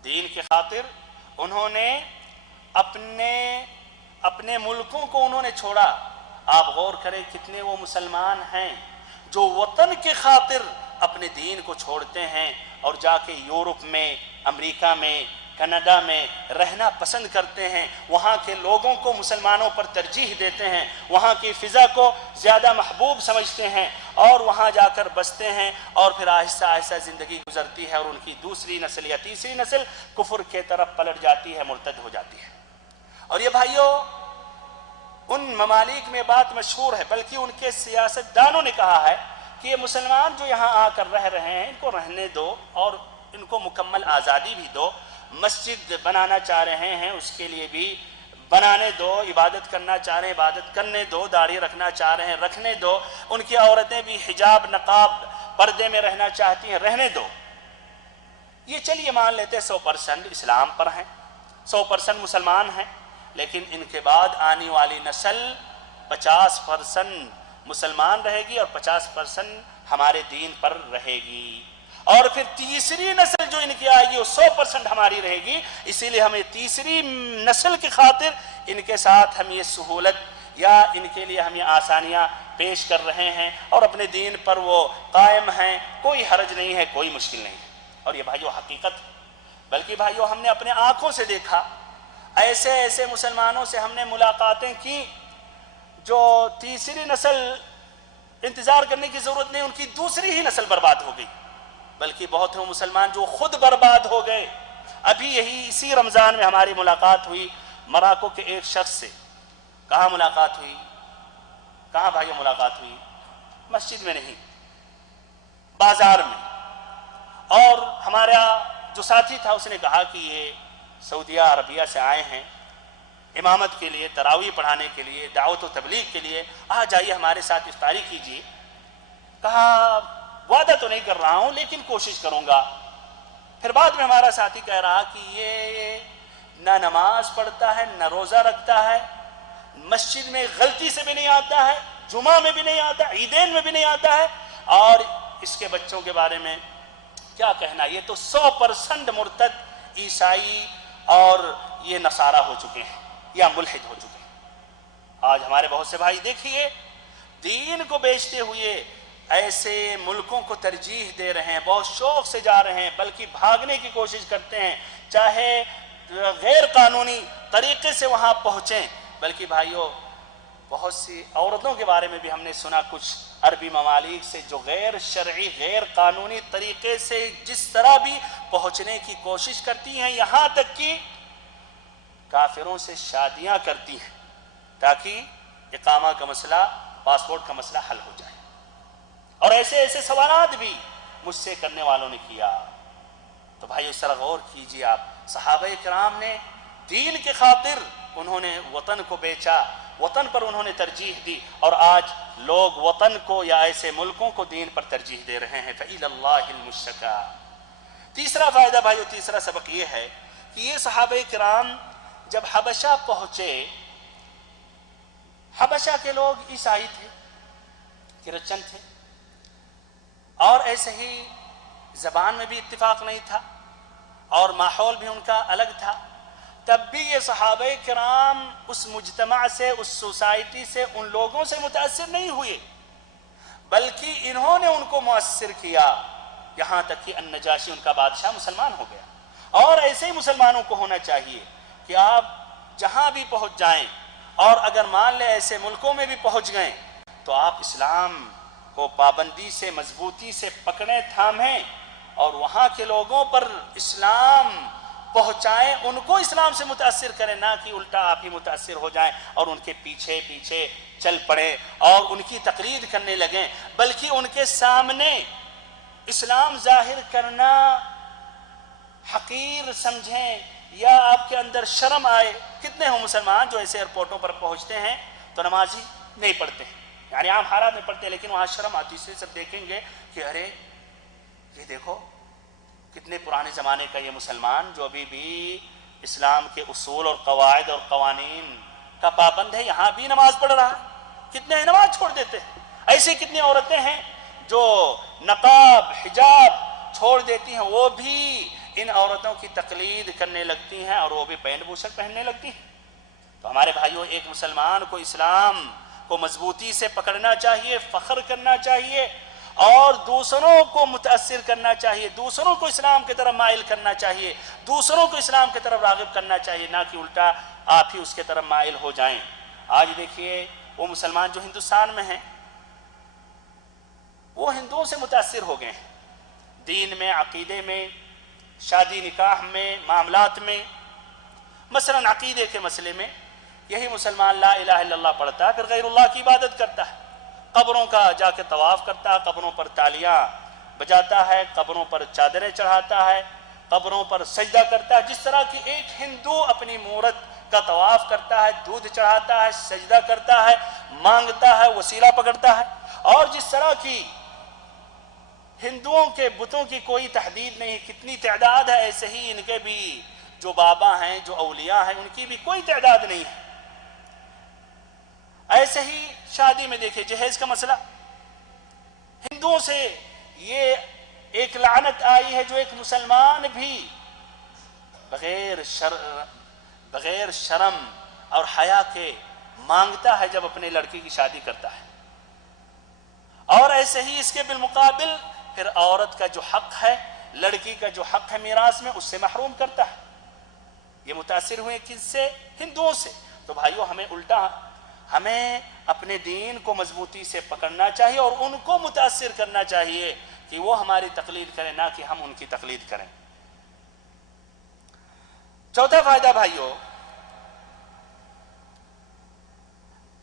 دین کے خاطر انہوں نے اپنے ملکوں کو انہوں نے چھوڑا. آپ غور کریں کتنے وہ مسلمان ہیں جو وطن کے خاطر اپنے دین کو چھوڑتے ہیں اور جا کے یورپ میں، امریکہ میں، کینیڈا میں رہنا پسند کرتے ہیں، وہاں کے لوگوں کو مسلمانوں پر ترجیح دیتے ہیں، وہاں کی فضا کو زیادہ محبوب سمجھتے ہیں اور وہاں جا کر بستے ہیں، اور پھر آہستہ آہستہ زندگی گزرتی ہے اور ان کی دوسری نسل یا تیسری نسل کفر کے طرف پلٹ جاتی ہے، مرتد ہو جاتی ہے. اور یہ بھائیوں، ان ممالک میں بات مشہور ہے، بلکہ ان کے سیاستدانوں نے کہا ہے کہ یہ مسلمان جو یہاں آ کر رہ رہے ہیں ان کو رہنے دو اور ان کو مکمل آزادی بھی دو. مسجد بنانا چاہ رہے ہیں اس کے لیے بھی بنانے دو، عبادت کرنا چاہ رہے ہیں عبادت کرنے دو، داڑھی رکھنا چاہ رہے ہیں رکھنے دو، ان کی عورتیں بھی حجاب، نقاب، پردے میں رہنا چاہتی ہیں رہنے دو. یہ چلیے مان لیتے 100% اسلام پر ہیں، 100% مسلمان ہیں، لیکن ان کے بعد آنے والی نسل 50% مسلمان رہے گی اور 50% ہمارے دین پر رہے گی، اور پھر تیسری نسل جو ان کی آئے گی وہ 100% ہماری رہے گی. اسی لیے ہمیں تیسری نسل کی خاطر ان کے ساتھ ہم یہ سہولت یا ان کے لیے ہم یہ آسانیاں پیش کر رہے ہیں اور اپنے دین پر وہ قائم ہیں. کوئی حرج نہیں ہے، کوئی مشکل نہیں ہے. اور یہ بھائیو حقیقت، بلکہ بھائیو ہم نے اپنے آنکھوں سے دیکھا ایسے ایسے مسلمانوں سے ہم نے ملاقاتیں کی جو تیسری نسل انتظار کرنے کی ضرورت نہیں، ان کی دوسری ہی نسل برباد ہو گئی، بلکہ بہت ہیں مسلمان جو خود برباد ہو گئے۔ ابھی یہی اسی رمضان میں ہماری ملاقات ہوئی مراکو کے ایک شخص سے۔ کہاں ملاقات ہوئی؟ کہاں بھائی ملاقات ہوئی؟ مسجد میں نہیں، بازار میں۔ اور ہمارا جو ساتھی تھا اس نے کہا کہ یہ سعودیہ عربیہ سے آئے ہیں امامت کے لیے، تراویح پڑھانے کے لیے، دعوت و تبلیغ کے لیے، آ جائیے ہمارے ساتھ افطاری کیجیے۔ کہا وعدہ تو نہیں کر رہا ہوں لیکن کوشش کروں گا۔ پھر بعد میں ہمارا ساتھی کہہ رہا کہ یہ نہ نماز پڑھتا ہے، نہ روزہ رکھتا ہے، مسجد میں غلطی سے بھی نہیں آتا ہے، جمعہ میں بھی نہیں آتا، عیدین میں بھی نہیں آتا ہے، اور اس کے بچوں کے بارے میں کیا کہنا، یہ تو 100% مرتد عیسائی اور یہ نصارہ ہو چکے ہیں یا ملحد ہو چکے ہیں۔ آج ہمارے بہت سے بھائی دیکھیے دین کو بیچتے ہوئے ایسے ملکوں کو ترجیح دے رہے ہیں، بہت شوق سے جا رہے ہیں، بلکہ بھاگنے کی کوشش کرتے ہیں، چاہے غیر قانونی طریقے سے وہاں پہنچیں۔ بلکہ بھائیوں بہت سی عورتوں کے بارے میں بھی ہم نے سنا کچھ عربی ممالک سے جو غیر شرعی غیر قانونی طریقے سے جس طرح بھی پہنچنے کی کوشش کرتی ہیں، یہاں تک کہ کافروں سے شادیاں کرتی ہیں تاکہ اقامہ کا مسئلہ، پاسپورٹ کا مسئلہ حل ہو جائے۔ اور ایسے ایسے سوالات بھی مجھ سے کرنے والوں نے کیا۔ تو بھائی اس طرح غور کیجیے آپ، صحابہ کرام نے دین کے خاطر انہوں نے وطن کو بیچا، وطن پر انہوں نے ترجیح دی، اور آج لوگ وطن کو یا ایسے ملکوں کو دین پر ترجیح دے رہے ہیں۔ فَإِلَى اللَّهِ الْمُشْتَكَى۔ تیسرا فائدہ بھائیو، تیسرا سبق یہ ہے کہ یہ صحابہ کرام جب حبشہ پہنچے، حبشہ کے لوگ عیسائی تھے، کرسچن تھے، اور ایسے ہی زبان میں بھی اتفاق نہیں تھا اور ماحول بھی ان کا الگ تھا، تب بھی یہ صحابہ کرام اس مجتمع سے، اس سوسائٹی سے، ان لوگوں سے متاثر نہیں ہوئے، بلکہ انہوں نے ان کو مؤثر کیا، یہاں تک کہ النجاشی ان کا بادشاہ مسلمان ہو گیا۔ اور ایسے ہی مسلمانوں کو ہونا چاہیے کہ آپ جہاں بھی پہنچ جائیں، اور اگر مان لیں ایسے ملکوں میں بھی پہنچ گئے تو آپ اسلام کو پابندی سے، مضبوطی سے پکڑیں، تھامیں، اور وہاں کے لوگوں پر اسلام پہنچائیں، ان کو اسلام سے متاثر کریں، نہ کہ الٹا آپ ہی متاثر ہو جائیں اور ان کے پیچھے پیچھے چل پڑیں اور ان کی تقلید کرنے لگیں، بلکہ ان کے سامنے اسلام ظاہر کرنا حقیر سمجھیں یا آپ کے اندر شرم آئے۔ کتنے ہوں مسلمان جو ایسے ایئرپورٹوں پر پہنچتے ہیں تو نماز ہی نہیں پڑھتے ہیں، یعنی عام حالات میں پڑھتے ہیں، لیکن وہاں شرم آتی ہے، سب دیکھیں گے کہ ارے یہ دیکھو کتنے پرانے زمانے کا یہ مسلمان جو ابھی بھی اسلام کے اصول اور قواعد اور قوانین کا پابند ہے، یہاں بھی نماز پڑھ رہا ہے۔ کتنے ہیں نماز چھوڑ دیتے ہیں، ایسی کتنی عورتیں ہیں جو نقاب حجاب چھوڑ دیتی ہیں، وہ بھی ان عورتوں کی تقلید کرنے لگتی ہیں اور وہ بھی پینٹ بوشٹ پہننے لگتی ہیں۔ تو ہمارے بھائیوں، ایک مسلمان کو اسلام کو مضبوطی سے پکڑنا چاہیے، فخر کرنا چاہیے، اور دوسروں کو متاثر کرنا چاہیے، دوسروں کو اسلام کی طرف مائل کرنا چاہیے، دوسروں کو اسلام کی طرف راغب کرنا چاہیے، نہ کہ الٹا آپ ہی اس کی طرف مائل ہو جائیں۔ آج دیکھیے وہ مسلمان جو ہندوستان میں ہیں وہ ہندوؤں سے متاثر ہو گئے ہیں، دین میں، عقیدے میں، شادی نکاح میں، معاملات میں۔ مثلا عقیدے کے مسئلے میں یہی مسلمان لا الہ الا اللہ پڑھتا ہے، پھر غیر اللہ کی عبادت کرتا ہے، قبروں کا جا کے طواف کرتا ہے، قبروں پر تالیاں بجاتا ہے، قبروں پر چادریں چڑھاتا ہے، قبروں پر سجدہ کرتا ہے، جس طرح کہ ایک ہندو اپنی مورت کا طواف کرتا ہے، دودھ چڑھاتا ہے، سجدہ کرتا ہے، مانگتا ہے، وسیلہ پکڑتا ہے، اور جس طرح کی ہندوؤں کے بتوں کی کوئی تحدید نہیں، کتنی تعداد ہے، ایسے ہی ان کے بھی جو بابا ہیں، جو اولیاء ہیں، ان کی بھی کوئی تعداد نہیں ہے۔ ایسے ہی شادی میں دیکھیں جہیز کا مسئلہ، ہندوؤں سے یہ ایک لعنت آئی ہے جو ایک مسلمان بھی بغیر شرم اور حیا کے مانگتا ہے جب اپنے لڑکی کی شادی کرتا ہے، اور ایسے ہی اس کے بالمقابل پھر عورت کا جو حق ہے، لڑکی کا جو حق ہے میراث میں، اس سے محروم کرتا ہے۔ یہ متاثر ہوئے کس سے؟ ہندوؤں سے. تو بھائیو ہمیں الٹا ہمیں اپنے دین کو مضبوطی سے پکڑنا چاہیے اور ان کو متاثر کرنا چاہیے کہ وہ ہماری تقلید کریں، نہ کہ ہم ان کی تقلید کریں. چوتھا فائدہ بھائیو،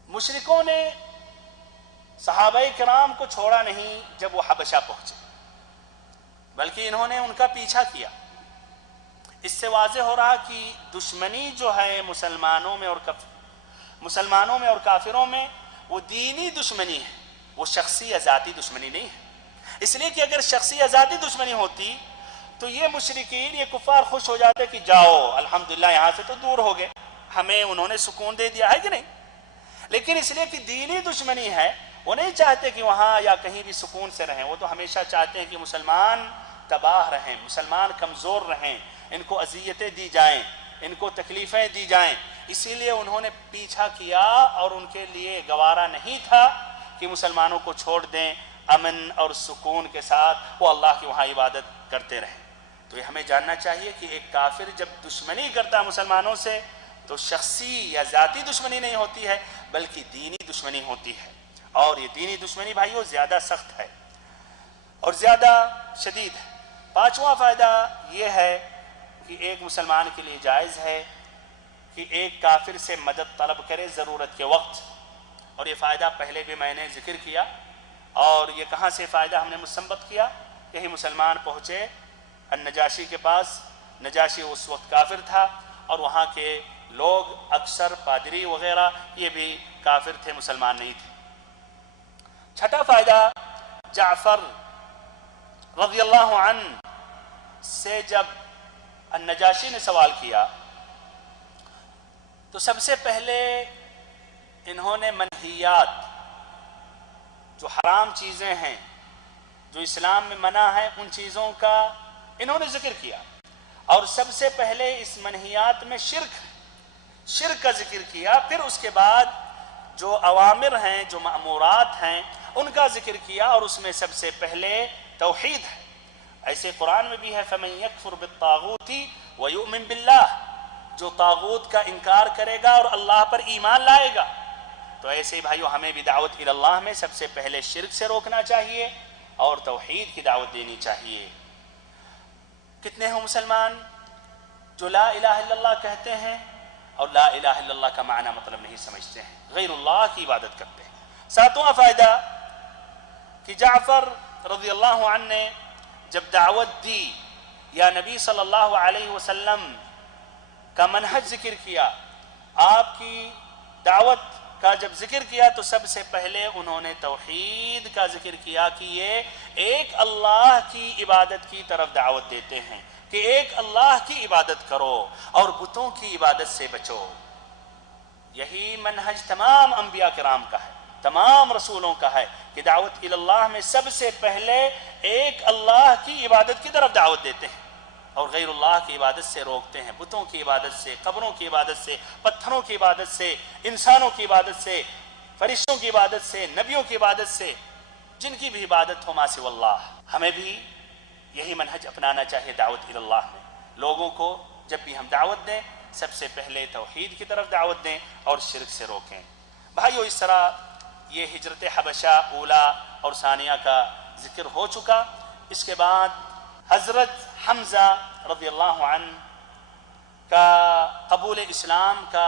مشرکوں نے صحابہ کرام کو چھوڑا نہیں جب وہ حبشہ پہنچے، بلکہ انہوں نے ان کا پیچھا کیا. اس سے واضح ہو رہا کہ دشمنی جو ہے مسلمانوں میں اور کافروں میں وہ دینی دشمنی ہے، وہ شخصی یا ذاتی دشمنی نہیں ہے. اس لیے کہ اگر شخصی یا ذاتی دشمنی ہوتی تو یہ مشرکین، یہ کفار خوش ہو جاتے کہ جاؤ الحمدللہ یہاں سے تو دور ہو گئے، ہمیں انہوں نے سکون دے دیا ہے کہ نہیں. لیکن اس لیے کہ دینی دشمنی ہے، وہ نہیں چاہتے کہ وہاں یا کہیں بھی سکون سے رہیں. وہ تو ہمیشہ چاہتے ہیں کہ مسلمان تباہ رہیں، مسلمان کمزور رہیں، ان کو اذیتیں دی جائیں، ان کو تکلیفیں دی جائیں. اسی لیے انہوں نے پیچھا کیا اور ان کے لیے گوارا نہیں تھا کہ مسلمانوں کو چھوڑ دیں امن اور سکون کے ساتھ وہ اللہ کی وہاں عبادت کرتے رہیں. تو یہ ہمیں جاننا چاہیے کہ ایک کافر جب دشمنی کرتا مسلمانوں سے تو شخصی یا ذاتی دشمنی نہیں ہوتی ہے بلکہ دینی دشمنی ہوتی ہے. اور یہ دینی دشمنی بھائیو زیادہ سخت ہے اور زیادہ شدید ہے. پانچواں فائدہ یہ ہے کہ ایک مسلمان کے لیے جائز ہے کہ ایک کافر سے مدد طلب کرے ضرورت کے وقت. اور یہ فائدہ پہلے بھی میں نے ذکر کیا. اور یہ کہاں سے فائدہ ہم نے مستنبط کیا؟ یہی مسلمان پہنچے النجاشی کے پاس. نجاشی اس وقت کافر تھا اور وہاں کے لوگ اکثر پادری وغیرہ یہ بھی کافر تھے، مسلمان نہیں تھے. چھٹا فائدہ، جعفر رضی اللہ عنہ سے جب النجاشی نے سوال کیا تو سب سے پہلے انہوں نے منہیات، جو حرام چیزیں ہیں جو اسلام میں منع ہے، ان چیزوں کا انہوں نے ذکر کیا. اور سب سے پہلے اس منہیات میں شرک کا ذکر کیا. پھر اس کے بعد جو اوامر ہیں، جو مأمورات ہیں، ان کا ذکر کیا. اور اس میں سب سے پہلے توحید ہے. ایسے قرآن میں بھی ہے فَمَن يَكْفُرْ بِالطَّاغُوتِ وَيُؤْمِن بِاللَّهِ، جو طاغوت کا انکار کرے گا اور اللہ پر ایمان لائے گا. تو ایسے ہی بھائیو ہمیں بھی دعوت اللہ میں سب سے پہلے شرک سے روکنا چاہیے اور توحید کی دعوت دینی چاہیے. کتنے ہیں مسلمان جو لا الہ الا اللہ کہتے ہیں اور لا الہ الا اللہ کا معنی مطلب نہیں سمجھتے ہیں، غیر اللہ کی عبادت کرتے ہیں. ساتواں فائدہ کہ جعفر رضی اللہ عنہ نے جب دعوت دی یا نبی صلی اللہ علیہ وسلم کا منہج ذکر کیا، آپ کی دعوت کا جب ذکر کیا تو سب سے پہلے انہوں نے توحید کا ذکر کیا کہ یہ ایک اللہ کی عبادت کی طرف دعوت دیتے ہیں کہ ایک اللہ کی عبادت کرو اور بتوں کی عبادت سے بچو. یہی منہج تمام انبیاء کرام کا ہے، تمام رسولوں کا ہے کہ دعوت اللہ میں سب سے پہلے ایک اللہ کی عبادت کی طرف دعوت دیتے ہیں اور غیر اللہ کی عبادت سے روکتے ہیں، بتوں کی عبادت سے، قبروں کی عبادت سے، پتھروں کی عبادت سے، انسانوں کی عبادت سے، فرشتوں کی عبادت سے، نبیوں کی عبادت سے، جن کی بھی عبادت ہو ما سوی اللہ. ہمیں بھی یہی منہج اپنانا چاہیے دعوت اللہ میں. لوگوں کو جب بھی ہم دعوت دیں سب سے پہلے توحید کی طرف دعوت دیں اور شرک سے روکیں. بھائیو اس طرح یہ ہجرت حبشہ اولا اور ثانیہ کا ذکر ہو چکا. اس کے بعد حضرت حمزہ رضی اللہ عنہ کا قبول اسلام کا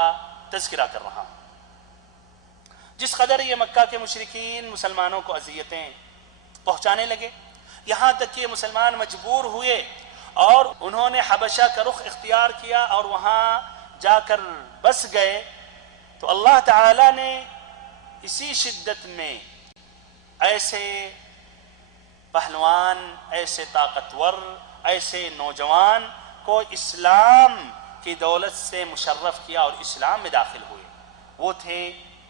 تذکرہ کر رہا ہوں. جس قدر یہ مکہ کے مشرکین مسلمانوں کو اذیتیں پہنچانے لگے، یہاں تک کہ مسلمان مجبور ہوئے اور انہوں نے حبشہ کا رخ اختیار کیا اور وہاں جا کر بس گئے، تو اللہ تعالی نے اسی شدت میں ایسے پہلوان، ایسے طاقتور، ایسے نوجوان کو اسلام کی دولت سے مشرف کیا اور اسلام میں داخل ہوئے. وہ تھے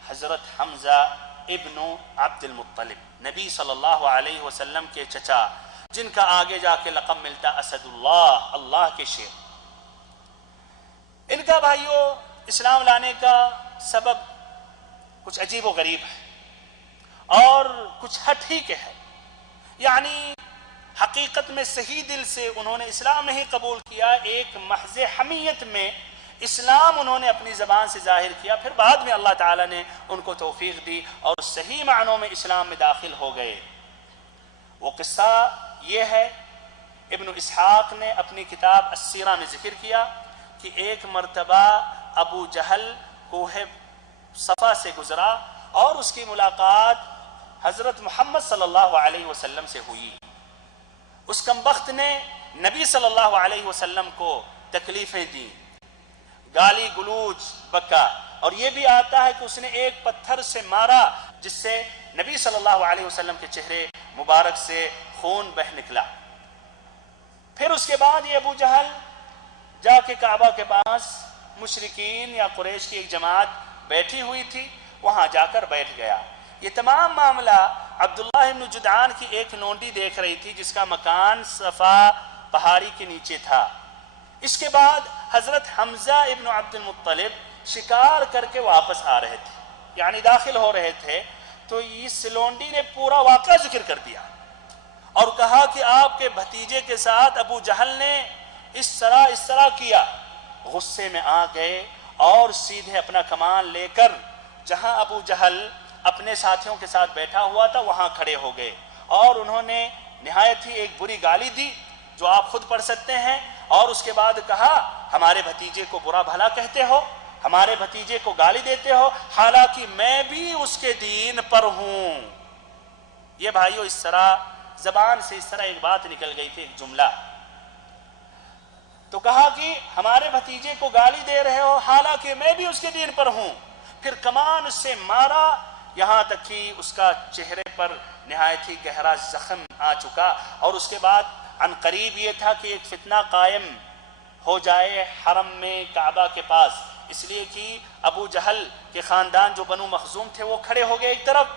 حضرت حمزہ ابن عبد المطلب، نبی صلی اللہ علیہ وسلم کے چچا، جن کا آگے جا کے لقب ملتا اسد اللہ، اللہ کے شیر. ان کا بھائیوں اسلام لانے کا سبب کچھ عجیب و غریب ہے اور کچھ ہٹ ہی کے ہے. یعنی حقیقت میں صحیح دل سے انہوں نے اسلام نہیں قبول کیا، ایک محض حمیت میں اسلام انہوں نے اپنی زبان سے ظاہر کیا، پھر بعد میں اللہ تعالیٰ نے ان کو توفیق دی اور صحیح معنوں میں اسلام میں داخل ہو گئے۔ وہ قصہ یہ ہے، ابن اسحاق نے اپنی کتاب السیرہ میں ذکر کیا کہ ایک مرتبہ ابو جہل کوہ صفا سے گزرا اور اس کی ملاقات حضرت محمد صلی اللہ علیہ وسلم سے ہوئی۔ اس کمبخت نے نبی صلی اللہ علیہ وسلم کو تکلیفیں دیں، گالی گلوچ بکا، اور یہ بھی آتا ہے کہ اس نے ایک پتھر سے مارا جس سے نبی صلی اللہ علیہ وسلم کے چہرے مبارک سے خون بہ نکلا۔ پھر اس کے بعد یہ ابو جہل جا کے کعبہ کے پاس مشرکین یا قریش کی ایک جماعت بیٹھی ہوئی تھی، وہاں جا کر بیٹھ گیا۔ یہ تمام معاملہ عبداللہ بن جدعان کی ایک لونڈی دیکھ رہی تھی جس کا مکان صفا پہاڑی کے نیچے تھا۔ اس کے بعد حضرت حمزہ ابن عبد المطلب شکار کر کے واپس آ رہے تھے، یعنی داخل ہو رہے تھے، تو اس لونڈی نے پورا واقعہ ذکر کر دیا اور کہا کہ آپ کے بھتیجے کے ساتھ ابو جہل نے اس طرح کیا۔ غصے میں آ گئے اور سیدھے اپنا کمان لے کر جہاں ابو جہل اپنے ساتھیوں کے ساتھ بیٹھا ہوا تھا وہاں کھڑے ہو گئے اور انہوں نے نہایت ہی ایک بری گالی دی جو آپ خود پڑھ سکتے ہیں، اور اس کے بعد کہا ہمارے بھتیجے کو برا بھلا کہتے ہو، ہمارے بھتیجے کو گالی دیتے ہو، حالانکہ میں بھی اس کے دین پر ہوں۔ یہ بھائیو اس طرح زبان سے اس طرح ایک بات نکل گئی تھی، ایک جملہ، تو کہا کہ ہمارے بھتیجے کو گالی دے رہے ہو حالانکہ میں بھی اس کے دین پر ہوں۔ پھر کمان اس سے مارا یہاں تک کہ اس کا چہرے پر نہایت ہی گہرا زخم آ چکا، اور اس کے بعد عن قریب یہ تھا کہ ایک فتنہ قائم ہو جائے حرم میں کعبہ کے پاس، اس لیے کہ ابو جہل کے خاندان جو بنو مخزوم تھے وہ کھڑے ہو گئے ایک طرف،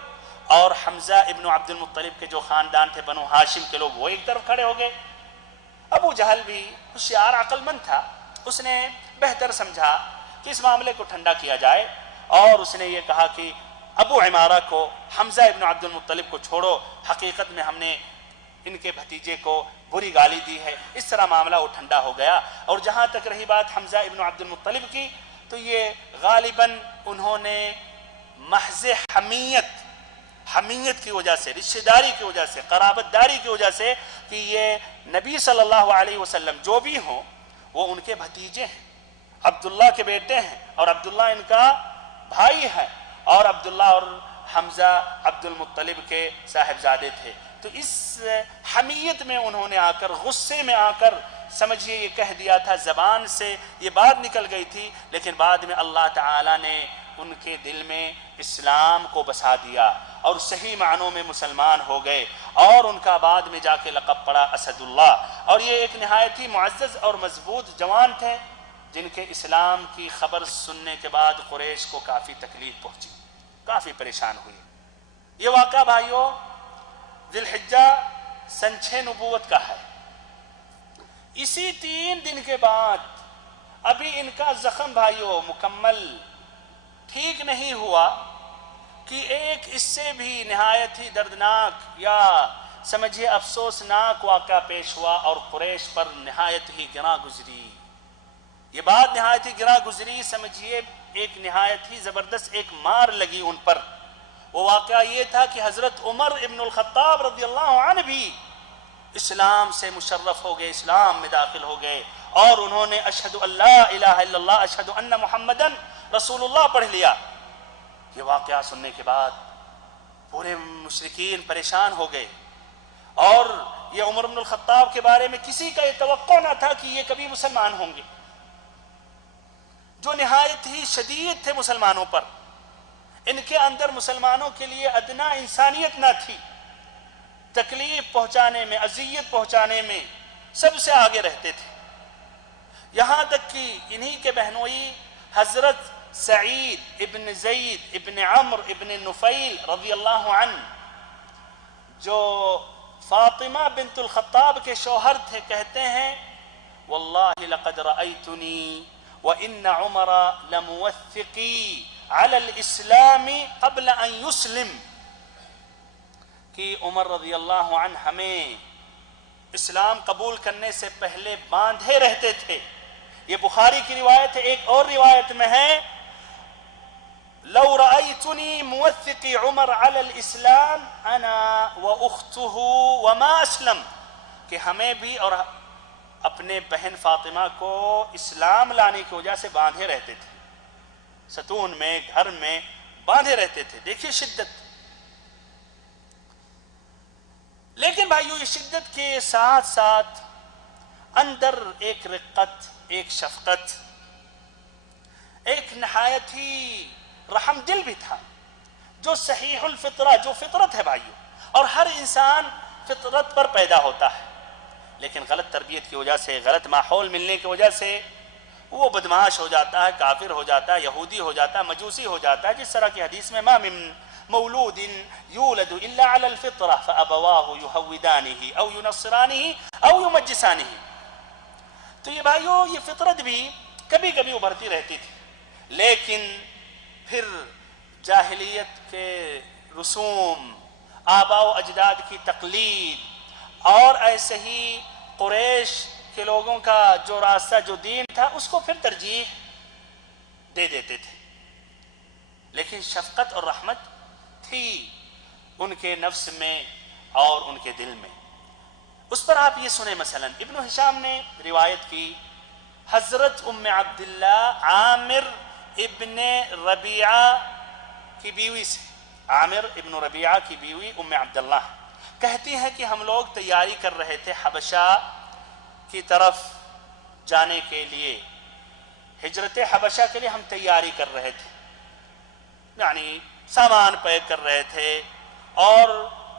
اور حمزہ ابن عبد المطلب کے جو خاندان تھے بنو ہاشم کے لوگ وہ ایک طرف کھڑے ہو گئے۔ ابو جہل بھی ہوشیار عقل مند تھا، اس نے بہتر سمجھا کہ اس معاملے کو ٹھنڈا کیا جائے، اور اس نے یہ کہا کہ ابو عمارہ کو، حمزہ ابن عبد المطلب کو چھوڑو، حقیقت میں ہم نے ان کے بھتیجے کو بری گالی دی ہے۔ اس طرح معاملہ وہ ٹھنڈا ہو گیا۔ اور جہاں تک رہی بات حمزہ ابن عبد المطلب کی، تو یہ غالباً انہوں نے محض حمیت کی وجہ سے، رشتہ داری کی وجہ سے، قرابت داری کی وجہ سے، کہ یہ نبی صلی اللہ علیہ وسلم جو بھی ہوں وہ ان کے بھتیجے ہیں، عبداللہ کے بیٹے ہیں، اور عبداللہ ان کا بھائی ہے، اور عبداللہ اور حمزہ عبد المطلب کے صاحبزادے تھے۔ تو اس حمیت میں انہوں نے آ کر، غصے میں آ کر، سمجھیے یہ کہہ دیا تھا، زبان سے یہ بات نکل گئی تھی، لیکن بعد میں اللہ تعالیٰ نے ان کے دل میں اسلام کو بسا دیا اور صحیح معنوں میں مسلمان ہو گئے، اور ان کا بعد میں جا کے لقب پڑا اسد اللہ۔ اور یہ ایک نہایت ہی معزز اور مضبوط جوان تھے جن کے اسلام کی خبر سننے کے بعد قریش کو کافی تکلیف پہنچی، کافی پریشان ہوئی۔ یہ واقعہ بھائیو ذی الحجہ سن 6 نبوت کا ہے۔ اسی 3 دن کے بعد ابھی ان کا زخم بھائیو مکمل ٹھیک نہیں ہوا کہ ایک اس سے بھی نہایت ہی دردناک یا سمجھیے افسوسناک واقعہ پیش ہوا، اور قریش پر نہایت ہی گراں گزری۔ یہ بات نہایت ہی گراں گزری، سمجھیے ایک نہایت ہی زبردست ایک مار لگی ان پر۔ وہ واقعہ یہ تھا کہ حضرت عمر ابن الخطاب رضی اللہ عنہ بھی اسلام سے مشرف ہو گئے، اسلام میں داخل ہو گئے، اور انہوں نے اشہد ان لا الہ الا اللہ اشہد ان محمدن رسول اللہ پڑھ لیا۔ یہ واقعہ سننے کے بعد پورے مشرکین پریشان ہو گئے، اور یہ عمر بن الخطاب کے بارے میں کسی کا یہ توقع نہ تھا کہ یہ کبھی مسلمان ہوں گے، جو نہایت ہی شدید تھے مسلمانوں پر، ان کے اندر مسلمانوں کے لیے ادنا انسانیت نہ تھی، تکلیف پہنچانے میں، اذیت پہنچانے میں سب سے آگے رہتے تھے، یہاں تک کہ انہی کے بہنوئی حضرت سعید ابن زید ابن عمر ابن نفیل رضی اللہ عنہ جو فاطمہ بنت الخطاب کے شوہر تھے، کہتے ہیں واللہ لقد رأیتنی وإن عمر لموثقی علی الاسلام قبل ان یسلم، کہ عمر رضی اللہ عنہ ہمیں اسلام قبول کرنے سے پہلے باندھے رہتے تھے، یہ بخاری کی روایت ہے. ایک اور روایت میں ہے لو رأيتني موثقي عمر على الاسلام انا واخته وما اسلم، کہ ہمیں بھی اور اپنے بہن فاطمہ کو اسلام لانے کی وجہ سے باندھے رہتے تھے، ستون میں گھر میں باندھے رہتے تھے. دیکھیے شدت. لیکن بھائیو یہ شدت کے ساتھ ساتھ اندر ایک رقت، ایک شفقت، ایک نہایت ہی رحم دل بھی تھا، جو صحیح الفطرہ، جو فطرت ہے بھائیو. اور ہر انسان فطرت پر پیدا ہوتا ہے، لیکن غلط تربیت کی وجہ سے، غلط ماحول ملنے کی وجہ سے وہ بدمعاش ہو جاتا ہے، کافر ہو جاتا ہے، یہودی ہو جاتا ہے، مجوسی ہو جاتا ہے. جس طرح کی حدیث میں ما من مولود یولد الا علی الفطرہ فابواہ یہودانہ او ینصرانہ او یمجسانہ. تو یہ بھائیو یہ فطرت بھی کبھی کبھی ابھرتی رہتی تھی، لیکن پھر جاہلیت کے رسوم، آباء و اجداد کی تقلید، اور ایسے ہی قریش کے لوگوں کا جو راستہ، جو دین تھا، اس کو پھر ترجیح دے دیتے تھے. لیکن شفقت اور رحمت تھی ان کے نفس میں اور ان کے دل میں. اس پر آپ یہ سنیں، مثلا ابن ہشام نے روایت کی حضرت ام عبداللہ عامر ابن ربیعہ کی بیوی سے. عامر ابن ربیعہ کی بیوی ام عبداللہ کہتی ہیں کہ ہم لوگ تیاری کر رہے تھے حبشہ کی طرف جانے کے لیے، ہجرت حبشہ کے لیے ہم تیاری کر رہے تھے، یعنی سامان پیک کر رہے تھے اور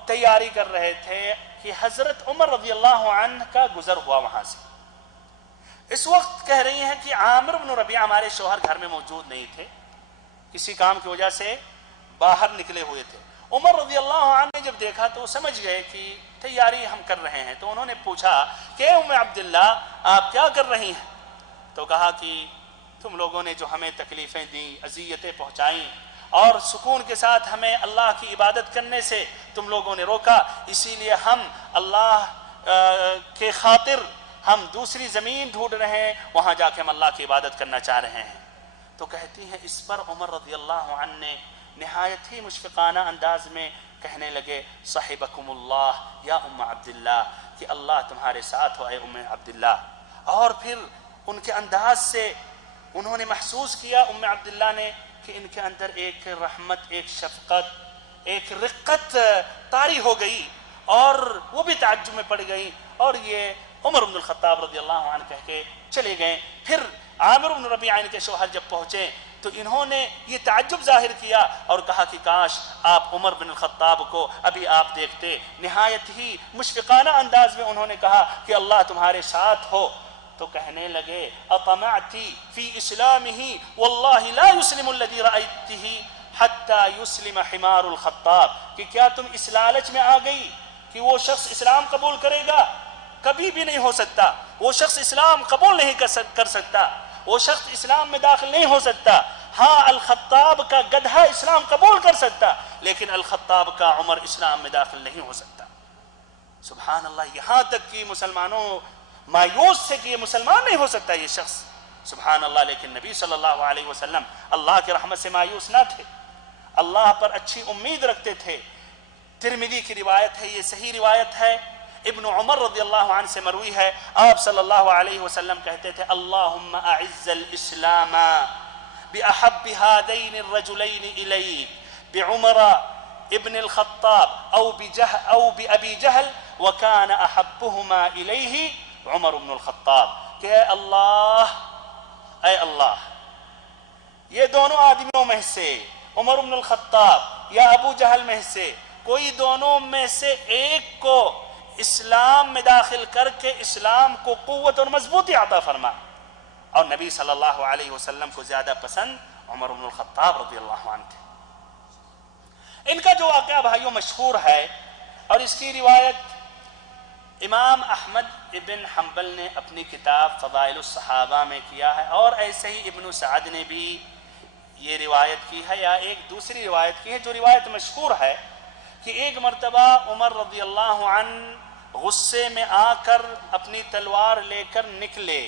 تیاری کر رہے تھے کہ حضرت عمر رضی اللہ عنہ کا گزر ہوا وہاں سے. اس وقت کہہ رہی ہیں کہ عامر بن ربیعہ ہمارے شوہر گھر میں موجود نہیں تھے، کسی کام کی وجہ سے باہر نکلے ہوئے تھے. عمر رضی اللہ عنہ نے جب دیکھا تو سمجھ گئے کہ تیاری ہم کر رہے ہیں، تو انہوں نے پوچھا کہ ام عبداللہ آپ کیا کر رہی ہیں؟ تو کہا کہ تم لوگوں نے جو ہمیں تکلیفیں دیں، اذیتیں پہنچائیں، اور سکون کے ساتھ ہمیں اللہ کی عبادت کرنے سے تم لوگوں نے روکا، اسی لیے ہم اللہ کے خاطر ہم دوسری زمین ڈھونڈ رہے ہیں، وہاں جا کے ہم اللہ کی عبادت کرنا چاہ رہے ہیں. تو کہتی ہیں اس پر عمر رضی اللہ عنہ نے نہایت ہی مشفقانہ انداز میں کہنے لگے صحبکم اللہ یا ام عبداللہ، کہ اللہ تمہارے ساتھ ہو اے ام عبداللہ. اور پھر ان کے انداز سے انہوں نے محسوس کیا، ام عبداللہ نے، کہ ان کے اندر ایک رحمت، ایک شفقت، ایک رقت طاری ہو گئی، اور وہ بھی تعجب میں پڑ گئی. اور یہ عمر بن الخطاب رضی اللہ عنہ کہہ کے چلے گئے. پھر عامر بن ربیعہ ان کے شوہر جب پہنچے تو انہوں نے یہ تعجب ظاہر کیا اور کہا کہ کاش آپ عمر بن الخطاب کو ابھی آپ دیکھتے. نہایت ہی مشفقانہ انداز میں انہوں نے کہا کہ اللہ تمہارے ساتھ ہو. تو کہنے لگے اطمعتی فی اسلامہ واللہ لا یسلم الذی رأیتہ حتی یسلم حمار الخطاب، کہ کیا تم اس لالچ میں آ گئی کہ وہ شخص اسلام قبول کرے گا؟ کبھی بھی نہیں ہو سکتا. وہ شخص اسلام قبول نہیں کر سکتا، وہ شخص اسلام میں داخل نہیں ہو سکتا. ہاں الخطاب کا گدھا اسلام قبول کر سکتا، لیکن الخطاب کا عمر اسلام میں داخل نہیں ہو سکتا. سبحان اللہ، یہاں تک کہ مسلمانوں مایوس سے کہ یہ مسلمان نہیں ہو سکتا یہ شخص. سبحان اللہ. لیکن نبی صلی اللہ علیہ وسلم اللہ کی رحمت سے مایوس نہ تھے، اللہ پر اچھی امید رکھتے تھے. ترمذی کی روایت ہے، یہ صحیح روایت ہے، ابن عمر رضی اللہ عنہ سے مروی ہے. آپ صلی اللہ علیہ وسلم کہتے تھے اللہم اعز الاسلام باحب هذین الرجلین الیک بعمر ابن الخطاب او بأبی جہل وکان احبهما الیہ عمر بن الخطاب، کہ اے اللہ یہ دونوں آدمیوں میں سے، عمر بن الخطاب یا ابو جہل میں سے کوئی دونوں میں سے ایک کو اسلام میں داخل کر کے اسلام کو قوت اور مضبوطی عطا فرما. اور نبی صلی اللہ علیہ وسلم کو زیادہ پسند عمر بن الخطاب رضی اللہ عنہ تھے. ان کا جو واقعہ بھائیوں مشہور ہے، اور اس کی روایت امام احمد ابن حنبل نے اپنی کتاب فضائل الصحابہ میں کیا ہے، اور ایسے ہی ابن سعد نے بھی یہ روایت کی ہے، یا ایک دوسری روایت کی ہے جو روایت مشہور ہے کہ ایک مرتبہ عمر رضی اللہ عنہ غصے میں آ کر اپنی تلوار لے کر نکلے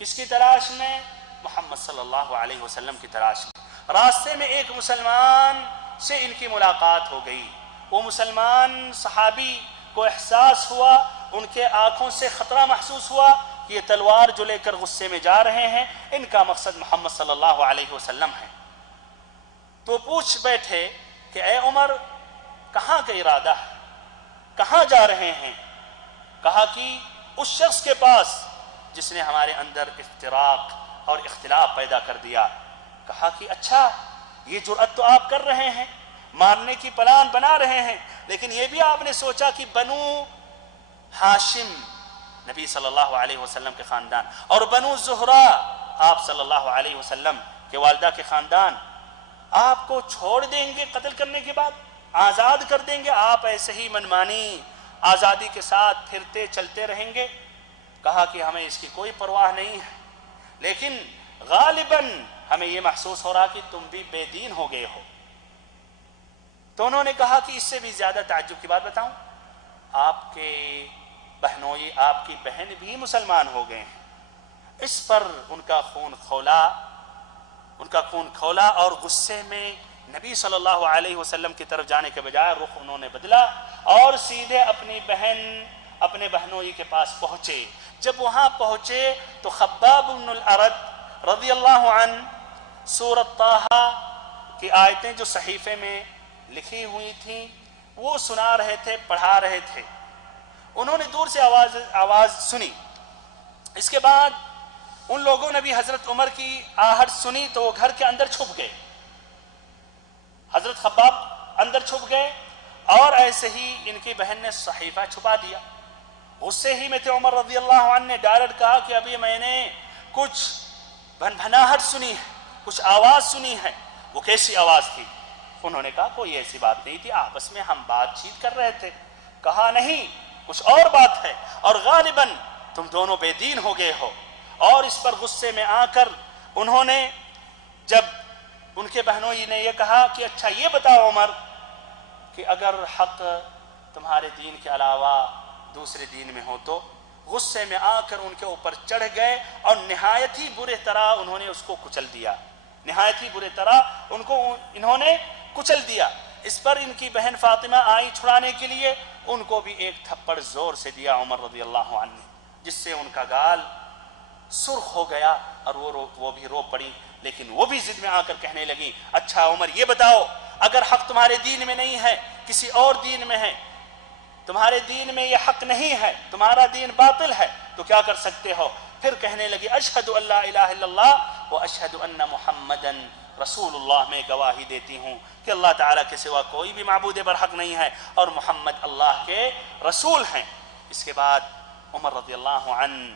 کس کی تلاش میں؟ محمد صلی اللہ علیہ وسلم کی تلاش میں۔ راستے میں ایک مسلمان سے ان کی ملاقات ہو گئی۔ وہ مسلمان صحابی کو احساس ہوا، ان کے آنکھوں سے خطرہ محسوس ہوا کہ یہ تلوار جو لے کر غصے میں جا رہے ہیں ان کا مقصد محمد صلی اللہ علیہ وسلم ہے۔ تو پوچھ بیٹھے کہ اے عمر، کہاں کا ارادہ ہے، کہاں جا رہے ہیں؟ کہا کہ اس شخص کے پاس جس نے ہمارے اندر افتراق اور اختلاف پیدا کر دیا۔ کہا کہ اچھا، یہ جرأت تو آپ کر رہے ہیں، مارنے کی پلان بنا رہے ہیں، لیکن یہ بھی آپ نے سوچا کہ بنو ہاشم نبی صلی اللہ علیہ وسلم کے خاندان اور بنو زہرہ آپ صلی اللہ علیہ وسلم کے والدہ کے خاندان آپ کو چھوڑ دیں گے قتل کرنے کے بعد، آزاد کر دیں گے؟ آپ ایسے ہی منمانی آزادی کے ساتھ پھرتے چلتے رہیں گے؟ کہا کہ ہمیں اس کی کوئی پرواہ نہیں ہے، لیکن غالباً ہمیں یہ محسوس ہو رہا کہ تم بھی بے دین ہو گئے ہو۔ تو انہوں نے کہا کہ اس سے بھی زیادہ تعجب کی بات بتاؤں، آپ کے بہنوئی، آپ کی بہن بھی مسلمان ہو گئے ہیں۔ اس پر ان کا خون کھولا اور غصے میں نبی صلی اللہ علیہ وسلم کی طرف جانے کے بجائے رخ انہوں نے بدلا اور سیدھے اپنے بہنوئی کے پاس پہنچے۔ جب وہاں پہنچے تو خباب بن الارد رضی اللہ عنہ سورۃ طٰہٰ کی آیتیں جو صحیفے میں لکھی ہوئی تھیں وہ سنا رہے تھے، پڑھا رہے تھے۔ انہوں نے دور سے آواز سنی۔ اس کے بعد ان لوگوں نے بھی حضرت عمر کی آہٹ سنی تو وہ گھر کے اندر چھپ گئے۔ حضرت خباب اندر چھپ گئے اور ایسے ہی ان کی بہن نے صحیفہ چھپا دیا۔ غصے ہی میں تھے عمر رضی اللہ عنہ نے ڈائریکٹ کہا کہ ابھی میں نے کچھ بھنبھناہٹ سنی ہے، کچھ آواز سنی ہے۔ وہ کیسی آواز تھی؟ انہوں نے کہا کوئی ایسی بات نہیں تھی، آپس میں ہم بات چیت کر رہے تھے۔ کہا نہیں، کچھ اور بات ہے، اور غالباً تم دونوں بے دین ہو گئے ہو۔ اور اس پر غصے میں آ کر انہوں نے، جب ان کے بہنوئی نے یہ کہا کہ اچھا یہ بتاؤ عمر کہ اگر حق تمہارے دین کے علاوہ دوسرے دین میں ہو تو، غصے میں آ کر ان کے اوپر چڑھ گئے اور نہایت ہی برے طرح انہوں نے اس کو کچل دیا، نہایت ہی برے طرح انہوں نے کچل دیا۔ اس پر ان کی بہن فاطمہ آئی چھڑانے کے لیے، ان کو بھی ایک تھپڑ زور سے دیا عمر رضی اللہ عنہ، جس سے ان کا گال سرخ ہو گیا اور وہ بھی رو پڑی۔ لیکن وہ بھی ضد میں آ کر کہنے لگی اچھا عمر یہ بتاؤ، اگر حق تمہارے دین میں نہیں ہے، کسی اور دین میں ہے، تمہارے دین میں یہ حق نہیں ہے، تمہارا دین باطل ہے، تو کیا کر سکتے ہو؟ پھر کہنے لگی اشہد ان لا الہ الا اللہ و اشہد ان محمدا رسول اللہ، میں گواہی دیتی ہوں کہ اللہ تعالیٰ کے سوا کوئی بھی معبود برحق نہیں ہے اور محمد اللہ کے رسول ہیں۔ اس کے بعد عمر رضی اللہ عنہ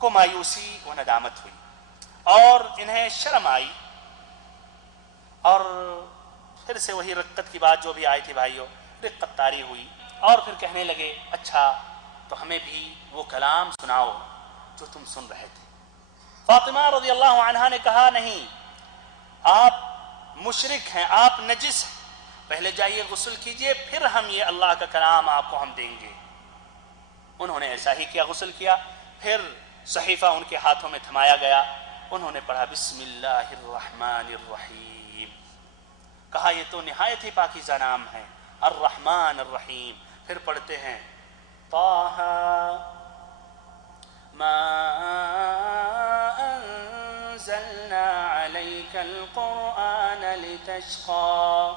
کو مایوسی و ندامت ہوئی اور انہیں شرم آئی، اور پھر سے وہی رقت کی بات جو بھی آئی تھی بھائیو، رقت طاری ہوئی، اور پھر کہنے لگے اچھا تو ہمیں بھی وہ کلام سناؤ جو تم سن رہے تھے۔ فاطمہ رضی اللہ عنہا نے کہا نہیں، آپ مشرک ہیں، آپ نجس ہیں، پہلے جائیے غسل کیجئے، پھر ہم یہ اللہ کا کلام آپ کو ہم دیں گے۔ انہوں نے ایسا ہی کیا، غسل کیا، پھر صحیفہ ان کے ہاتھوں میں تھمایا گیا، انہوں نے پڑھا بسم اللہ الرحمن الرحیم، کہا یہ تو نہایت ہی پاکیزہ نام ہے، الرحمن الرحیم۔ پھر پڑھتے ہیں طٰہٰ ما انزلنا علیک القرآن لتشقى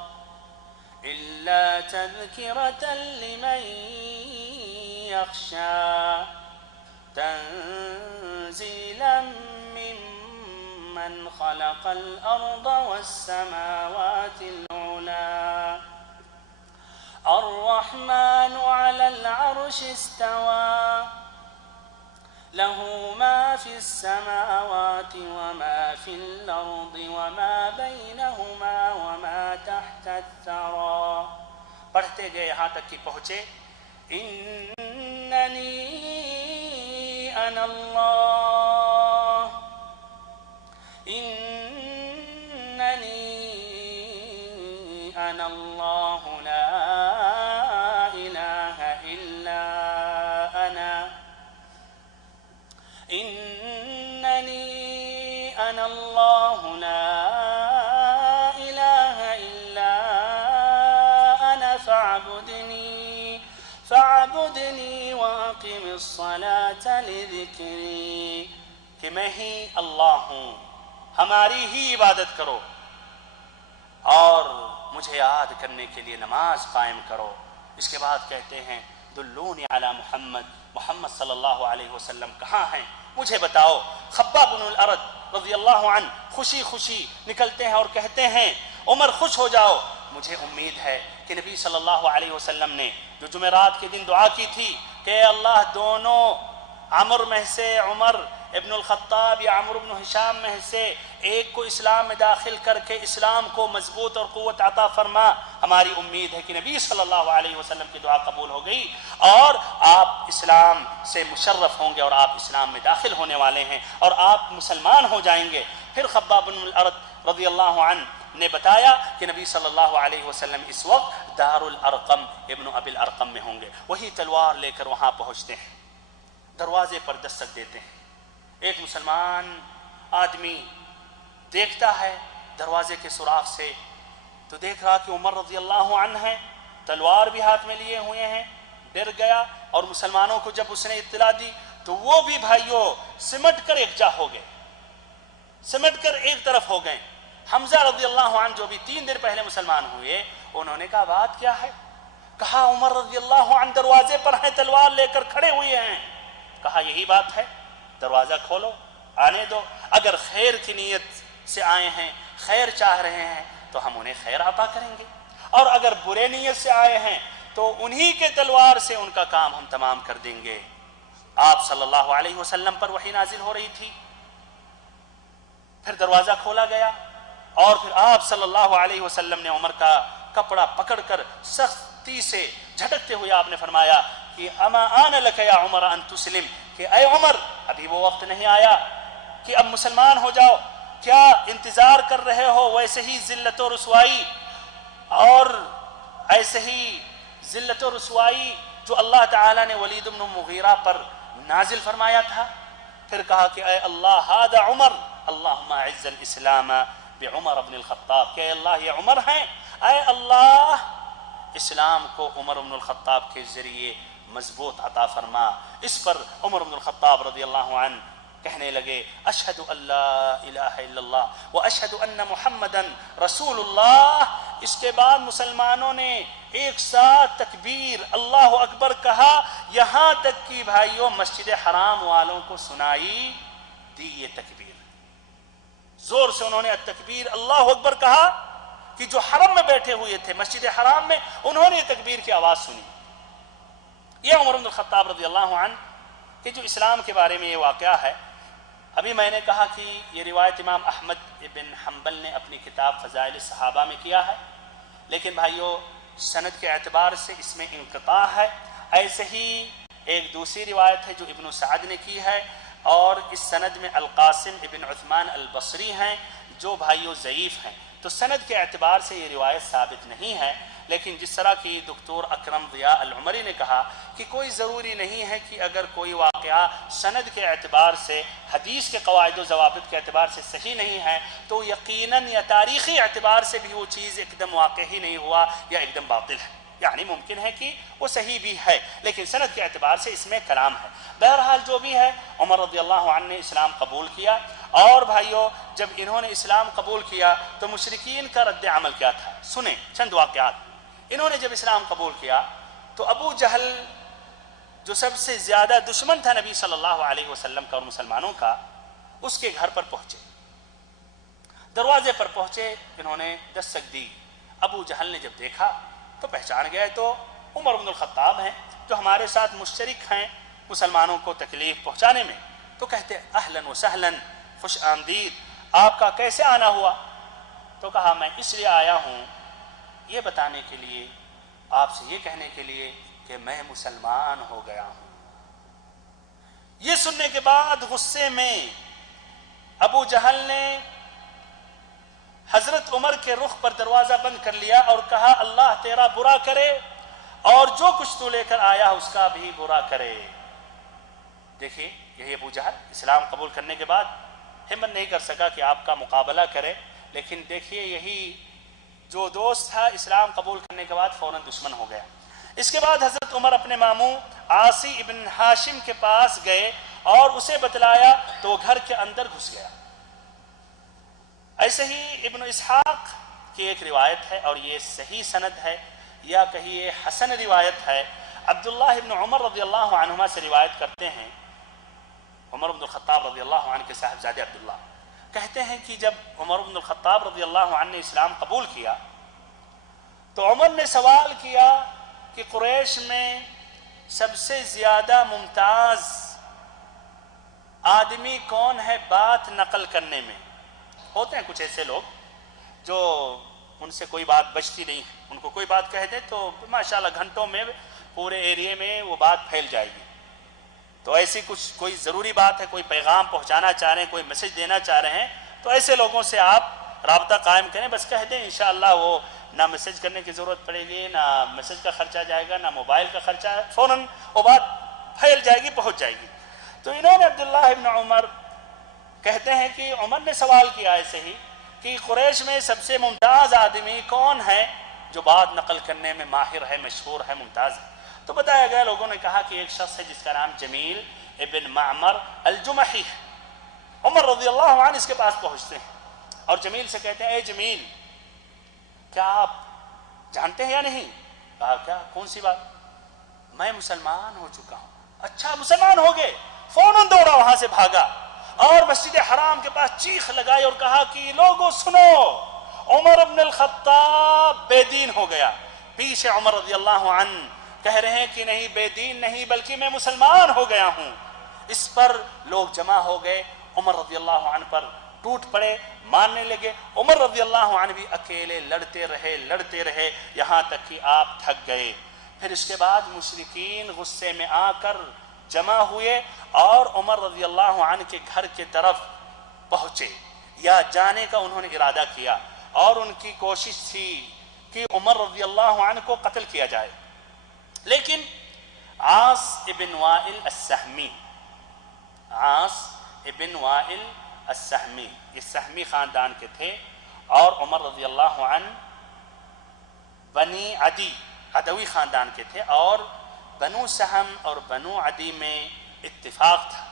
الا تذکرة لمن یخشى تنزیلا ممن خلق الارض والسماوات العلی الرحمن على العرش استوى له ما في السماوات وما في الأرض وما بينهما وما تحت الثرى۔ پڑھتے گئے یہاں تک کہ پہنچے اننی انا اللہ اننی انا اللہ لا الہ الا انا الصلاة لذکری، کہ میں ہی اللہ ہوں، ہماری ہی عبادت کرو اور مجھے یاد کرنے کے لیے نماز قائم کرو۔ اس کے بعد کہتے ہیں دلونی علی محمد، محمد صلی اللہ علیہ وسلم کہاں ہیں مجھے بتاؤ۔ خباب بن الارت رضی اللہ عنہ خوشی خوشی نکلتے ہیں اور کہتے ہیں عمر خوش ہو جاؤ، مجھے امید ہے کہ نبی صلی اللہ علیہ وسلم نے جو جمعرات کے دن دعا کی تھی کہ اے اللہ دونوں عمر میں سے، عمر ابن الخطاب یا عمر بن ہشام میں سے ایک کو اسلام میں داخل کر کے اسلام کو مضبوط اور قوت عطا فرما، ہماری امید ہے کہ نبی صلی اللہ علیہ وسلم کی دعا قبول ہو گئی اور آپ اسلام سے مشرف ہوں گے اور آپ اسلام میں داخل ہونے والے ہیں اور آپ مسلمان ہو جائیں گے۔ پھر خباب بن الارت رضی اللہ عنہ نے بتایا کہ نبی صلی اللہ علیہ وسلم اس وقت دار الارقم ابن ابی الارقم میں ہوں گے، وہی تلوار لے کر وہاں پہنچتے ہیں، دروازے پر دستک دیتے ہیں۔ ایک مسلمان آدمی دیکھتا ہے دروازے کے سوراخ سے، تو دیکھ رہا کہ عمر رضی اللہ عنہ ہیں، تلوار بھی ہاتھ میں لیے ہوئے ہیں، ڈر گیا اور مسلمانوں کو جب اس نے اطلاع دی تو وہ بھی بھائیوں سمٹ کر یکجا ہو گئے، سمٹ کر ایک طرف ہو گئے۔ حمزہ رضی اللہ عنہ جو بھی 3 دن پہلے مسلمان ہوئے، انہوں نے کہا بات کیا ہے؟ کہا عمر رضی اللہ عنہ دروازے پر ہیں، تلوار لے کر کھڑے ہوئے ہیں۔ کہا یہی بات ہے، دروازہ کھولو، آنے دو، اگر خیر کی نیت سے آئے ہیں، خیر چاہ رہے ہیں تو ہم انہیں خیر عطا کریں گے، اور اگر برے نیت سے آئے ہیں تو انہی کے تلوار سے ان کا کام ہم تمام کر دیں گے۔ آپ صلی اللہ علیہ وسلم پر وحی نازل ہو رہی تھی۔ پھر دروازہ کھولا گیا اور پھر آپ صلی اللہ علیہ وسلم نے عمر کا کپڑا پکڑ کر سختی سے جھٹکتے ہوئے آپ نے فرمایا کہ اما آن لک یا عمر ان تسلم، کہ اے عمر ابھی وہ وقت نہیں آیا کہ اب مسلمان ہو جاؤ، کیا انتظار کر رہے ہو ویسے ہی ذلت و رسوائی، اور ایسے ہی ذلت و رسوائی جو اللہ تعالیٰ نے ولید بن مغیرہ پر نازل فرمایا تھا۔ پھر کہا کہ اے اللہ ھذا عمر اللہم اعز الاسلام بعمر بن الخطاب، کہ اے اللہ یہ عمر ہیں، اے اللہ اسلام کو عمر بن الخطاب کے ذریعے مضبوط عطا فرما۔ اس پر عمر بن الخطاب رضی اللہ عنہ کہنے لگے اشہد ان لا الہ الا اللہ و اشہد ان محمدن رسول اللہ۔ اس کے بعد مسلمانوں نے ایک ساتھ تکبیر اللہ اکبر کہا، یہاں تک کہ بھائیوں مسجد حرام والوں کو سنائی دی یہ تکبیر، زور سے انہوں نے التکبیر اللہ اکبر کہا کہ جو حرم میں بیٹھے ہوئے تھے مسجد حرام میں، انہوں نے تکبیر کی آواز سنی۔ یہ عمر بن الخطاب رضی اللہ عنہ کہ جو اسلام کے بارے میں یہ واقعہ ہے، ابھی میں نے کہا کہ یہ روایت امام احمد بن حنبل نے اپنی کتاب فضائل الصحابہ میں کیا ہے، لیکن بھائیوں سند کے اعتبار سے اس میں انقطاع ہے۔ ایسے ہی ایک دوسری روایت ہے جو ابن سعد نے کی ہے، اور اس سند میں القاسم ابن عثمان البصری ہیں جو بھائیوں ضعیف ہیں، تو سند کے اعتبار سے یہ روایت ثابت نہیں ہے۔ لیکن جس طرح کی دکتور اکرم ضیاء العمری نے کہا کہ کوئی ضروری نہیں ہے کہ اگر کوئی واقعہ سند کے اعتبار سے، حدیث کے قواعد و ضوابط کے اعتبار سے صحیح نہیں ہے تو یقیناً یا تاریخی اعتبار سے بھی وہ چیز ایک دم واقع ہی نہیں ہوا یا ایک دم باطل ہے، یعنی ممکن ہے کہ وہ صحیح بھی ہے لیکن سند کے اعتبار سے اس میں کلام ہے۔ بہرحال جو بھی ہے، عمر رضی اللہ عنہ نے اسلام قبول کیا، اور بھائیوں جب انہوں نے اسلام قبول کیا تو مشرکین کا رد عمل کیا تھا، سنیں چند واقعات۔ انہوں نے جب اسلام قبول کیا تو ابو جہل جو سب سے زیادہ دشمن تھا نبی صلی اللہ علیہ وسلم کا اور مسلمانوں کا، اس کے گھر پر پہنچے، دروازے پر پہنچے، انہوں نے دستک دی۔ ابو جہل نے جب دیکھا تو پہچان گئے تو عمر بن الخطاب ہیں جو ہمارے ساتھ مشترک ہیں مسلمانوں کو تکلیف پہنچانے میں، تو کہتے اہلاً و سہلاً، خوش آمدید، آپ کا کیسے آنا ہوا؟ تو کہا میں اس لیے آیا ہوں یہ بتانے کے لیے، آپ سے یہ کہنے کے لیے کہ میں مسلمان ہو گیا ہوں۔ یہ سننے کے بعد غصے میں ابو جہل نے حضرت عمر کے رخ پر دروازہ بند کر لیا اور کہا اللہ تیرا برا کرے اور جو کچھ تو لے کر آیا اس کا بھی برا کرے۔ دیکھیے یہی ابو جہل اسلام قبول کرنے کے بعد ہمت نہیں کر سکا کہ آپ کا مقابلہ کرے، لیکن دیکھیے یہی جو دوست تھا اسلام قبول کرنے کے بعد فوراً دشمن ہو گیا۔ اس کے بعد حضرت عمر اپنے ماموں عاصی ابن ہاشم کے پاس گئے اور اسے بتلایا تو وہ گھر کے اندر گھس گیا۔ ایسے ہی ابن اسحاق کی ایک روایت ہے اور یہ صحیح سند ہے یا کہیے حسن روایت ہے، عبداللہ ابن عمر رضی اللہ عنہما سے روایت کرتے ہیں، عمر بن الخطاب رضی اللہ عنہ کے صاحبزادے عبداللہ کہتے ہیں کہ جب عمر بن الخطاب رضی اللہ عنہ نے اسلام قبول کیا تو عمر نے سوال کیا کہ قریش میں سب سے زیادہ ممتاز آدمی کون ہے بات نقل کرنے میں؟ ہوتے ہیں کچھ ایسے لوگ جو ان سے کوئی بات بچتی نہیں ہے، ان کو کوئی بات کہہ دے تو ماشاءاللہ گھنٹوں میں پورے ایریے میں وہ بات پھیل جائے گی۔ تو ایسی کچھ کوئی ضروری بات ہے، کوئی پیغام پہنچانا چاہ رہے ہیں، کوئی میسج دینا چاہ رہے ہیں تو ایسے لوگوں سے آپ رابطہ قائم کریں، بس کہہ دیں انشاءاللہ وہ نہ میسج کرنے کی ضرورت پڑے گی، نہ میسج کا خرچہ جائے گا، نہ موبائل کا خرچہ، فوراً وہ بات پھیل جائے گی، پہنچ جائے گی۔ تو انہوں نے عبداللہ ابن عمر کہتے ہیں کہ عمر نے سوال کیا ایسے ہی کہ قریش میں سب سے ممتاز آدمی کون ہے جو بات نقل کرنے میں ماہر ہے، مشہور ہے، ممتاز ہے؟ تو بتایا گیا، لوگوں نے کہا کہ ایک شخص ہے جس کا نام جمیل ابن معمر الجمحی ہے۔ عمر رضی اللہ عنہ اس کے پاس پہنچتے ہیں اور جمیل سے کہتے ہیں، اے جمیل، کیا آپ جانتے ہیں یا نہیں؟ کہا کیا، کون سی بات؟ میں مسلمان ہو چکا ہوں۔ اچھا مسلمان ہو گئے؟ فوراً دوڑا وہاں سے بھاگا اور مسجد حرام کے پاس چیخ لگائی اور کہا کہ لوگوں سنو، عمر ابن الخطاب بے دین ہو گیا۔ پیچھے عمر رضی اللہ عنہ کہہ رہے ہیں کہ نہیں، بے دین نہیں بلکہ میں مسلمان ہو گیا ہوں۔ اس پر لوگ جمع ہو گئے، عمر رضی اللہ عنہ پر ٹوٹ پڑے، مارنے لگے۔ عمر رضی اللہ عنہ بھی اکیلے لڑتے رہے یہاں تک کہ آپ تھک گئے۔ پھر اس کے بعد مشرکین غصے میں آ کر جمع ہوئے اور عمر رضی اللہ عنہ کے گھر کے طرف پہنچے یا جانے کا انہوں نے ارادہ کیا، اور ان کی کوشش تھی کہ عمر رضی اللہ عنہ کو قتل کیا جائے۔ لیکن عاص ابن وائل السہمی یہ سہمی خاندان کے تھے، اور عمر رضی اللہ عنہ بنی عدوی خاندان کے تھے، اور بنو سہم اور بنو عدی میں اتفاق تھا۔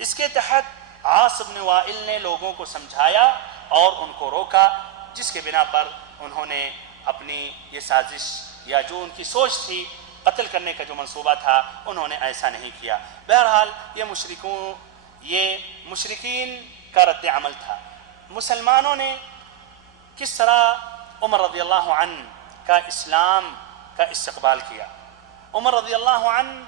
اس کے تحت عاص ابن وائل نے لوگوں کو سمجھایا اور ان کو روکا، جس کے بنا پر انہوں نے اپنی یہ سازش یا جو ان کی سوچ تھی قتل کرنے کا جو منصوبہ تھا انہوں نے ایسا نہیں کیا۔ بہرحال یہ مشرکین کا رد عمل تھا۔ مسلمانوں نے کس طرح عمر رضی اللہ عنہ کا اسلام کا استقبال کیا؟ عمر رضی اللہ عنہ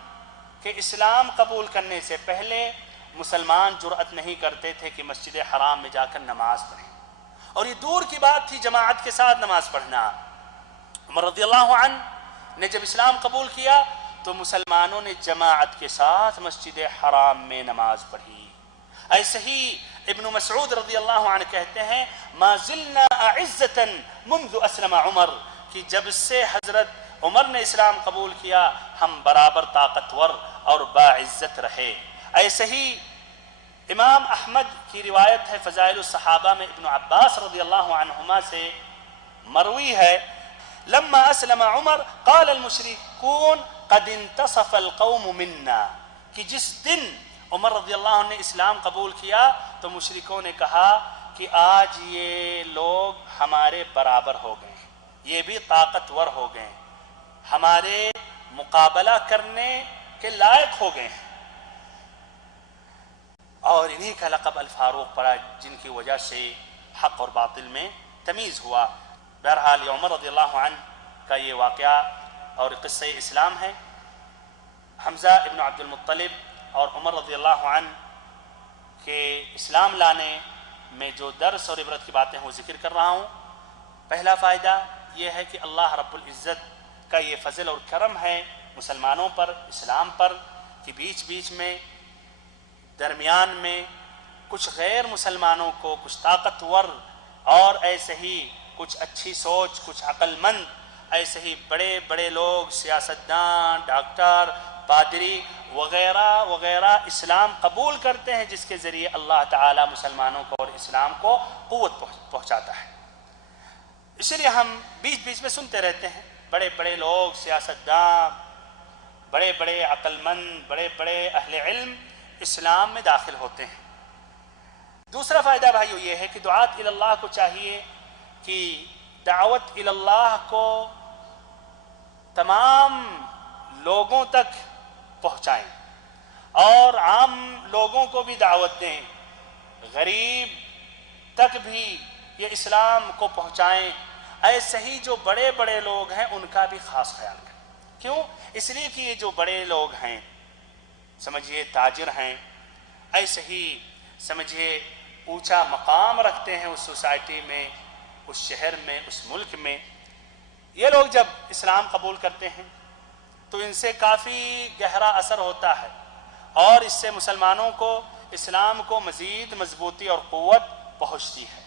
کے اسلام قبول کرنے سے پہلے مسلمان جرأت نہیں کرتے تھے کہ مسجد حرام میں جا کر نماز پڑھیں، اور یہ دور کی بات تھی جماعت کے ساتھ نماز پڑھنا۔ عمر رضی اللہ عنہ نے جب اسلام قبول کیا تو مسلمانوں نے جماعت کے ساتھ مسجد حرام میں نماز پڑھی۔ ایسے ہی ابن مسعود رضی اللہ عنہ کہتے ہیں، ما زلنا اعزتا منذ اسلم عمر، کہ جب سے حضرت عمر نے اسلام قبول کیا ہم برابر طاقتور اور باعزت رہے۔ ایسے ہی امام احمد کی روایت ہے فضائل الصحابہ میں، ابن عباس رضی اللہ عنہما سے مروی ہے، لما اسلم عمر قال المشركون قد انتصف القوم منا، کہ جس دن عمر رضی اللہ عنہ نے اسلام قبول کیا تو مشرکوں نے کہا کہ آج یہ لوگ ہمارے برابر ہو گئے، یہ بھی طاقتور ہو گئے، ہمارے مقابلہ کرنے کے لائق ہو گئے ہیں۔ اور انہی کا لقب الفاروق پڑا، جن کی وجہ سے حق اور باطل میں تمیز ہوا۔ بہرحال یہ عمر رضی اللہ عنہ کا یہ واقعہ اور قصہ اسلام ہے۔ حمزہ ابن عبد المطلب اور عمر رضی اللہ عنہ کے اسلام لانے میں جو درس اور عبرت کی باتیں وہ ذکر کر رہا ہوں۔ پہلا فائدہ یہ ہے کہ اللہ رب العزت کا یہ فضل اور کرم ہے مسلمانوں پر، اسلام پر، کہ بیچ بیچ میں درمیان میں کچھ غیر مسلمانوں کو، کچھ طاقتور اور ایسے ہی کچھ اچھی سوچ، کچھ عقل مند، ایسے ہی بڑے بڑے لوگ، سیاستدان، ڈاکٹر، پادری وغیرہ وغیرہ اسلام قبول کرتے ہیں، جس کے ذریعے اللہ تعالی مسلمانوں کو اور اسلام کو قوت پہنچاتا ہے۔ اس لیے ہم بیچ بیچ میں سنتے رہتے ہیں بڑے بڑے لوگ، سیاستداں، بڑے بڑے عقل مند، بڑے بڑے اہل علم اسلام میں داخل ہوتے ہیں۔ دوسرا فائدہ بھائیو یہ ہے کہ دعات اللہ کو چاہیے کہ دعوت اللہ کو تمام لوگوں تک پہنچائیں اور عام لوگوں کو بھی دعوت دیں، غریب تک بھی یہ اسلام کو پہنچائیں۔ ایسے ہی جو بڑے بڑے لوگ ہیں ان کا بھی خاص خیال کریں۔ کیوں؟ اس لیے کہ یہ جو بڑے لوگ ہیں، سمجھیے تاجر ہیں، ایسے ہی سمجھیے اونچا مقام رکھتے ہیں اس سوسائٹی میں، اس شہر میں، اس ملک میں، یہ لوگ جب اسلام قبول کرتے ہیں تو ان سے کافی گہرا اثر ہوتا ہے اور اس سے مسلمانوں کو اسلام کو مزید مضبوطی اور قوت پہنچتی ہے۔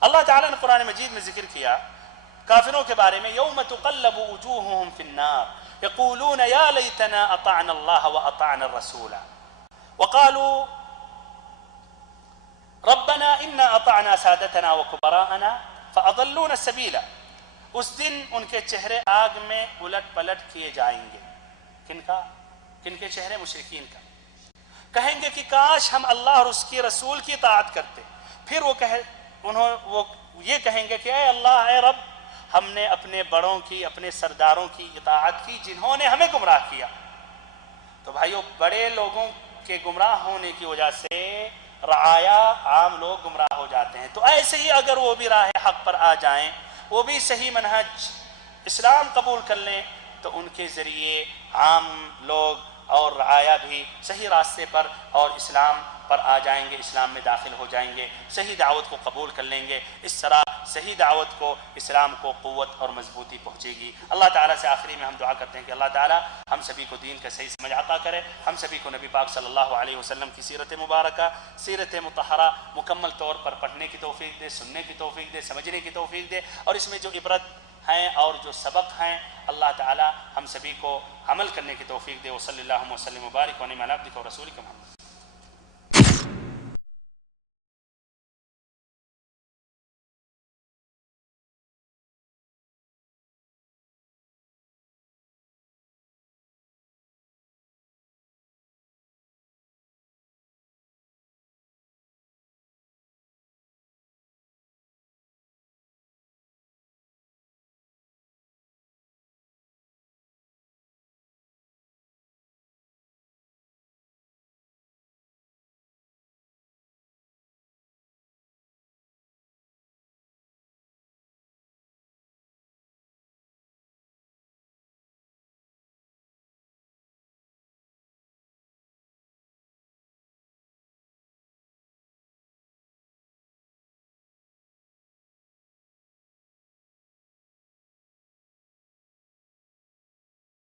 اللہ تعالیٰ نے قرآن مجید میں ذکر کیا کافروں کے بارے میں، یوم تقلب وجوہہم فی النار یقولون یا لیتنا اطعنا اللہ واطعنا الرسول وقالوا ربنا انا اطعنا سادتنا وکبراءنا فاضلونا السبیل۔ اس دن ان کے چہرے آگ میں الٹ پلٹ کیے جائیں گے۔ کن کا؟ کن کے چہرے؟ مشرکین کا۔ کہیں گے کہ کاش ہم اللہ اور اس کی رسول کی اطاعت کرتے۔ پھر وہ یہ کہیں گے کہ اے اللہ، اے رب، ہم نے اپنے بڑوں کی، اپنے سرداروں کی اطاعت کی جنہوں نے ہمیں گمراہ کیا۔ تو بھائیو، بڑے لوگوں کے گمراہ ہونے کی وجہ سے رعایا، عام لوگ گمراہ ہو جاتے ہیں۔ تو ایسے ہی اگر وہ بھی راہ حق پر آ جائیں، وہ بھی صحیح منہج اسلام قبول کر لیں، تو ان کے ذریعے عام لوگ اور رعایا بھی صحیح راستے پر اور اسلام پر آ جائیں گے، اسلام میں داخل ہو جائیں گے، صحیح دعوت کو قبول کر لیں گے۔ اس طرح صحیح دعوت کو، اسلام کو قوت اور مضبوطی پہنچے گی۔ اللہ تعالیٰ سے آخری میں ہم دعا کرتے ہیں کہ اللہ تعالیٰ ہم سبھی کو دین کا صحیح سمجھ عطا کرے، ہم سبھی کو نبی پاک صلی اللہ علیہ وسلم کی سیرت مبارکہ، سیرت مطہرہ مکمل طور پر پڑھنے کی توفیق دے، سننے کی توفیق دے، سمجھنے کی توفیق دے، اور اس میں جو عبرت ہیں اور جو سبق ہیں اللہ تعالیٰ ہم سبھی کو عمل کرنے کی توفیق دے۔ وصلی اللہ وسلم وبارک علی عبدک ورسولک محمد۔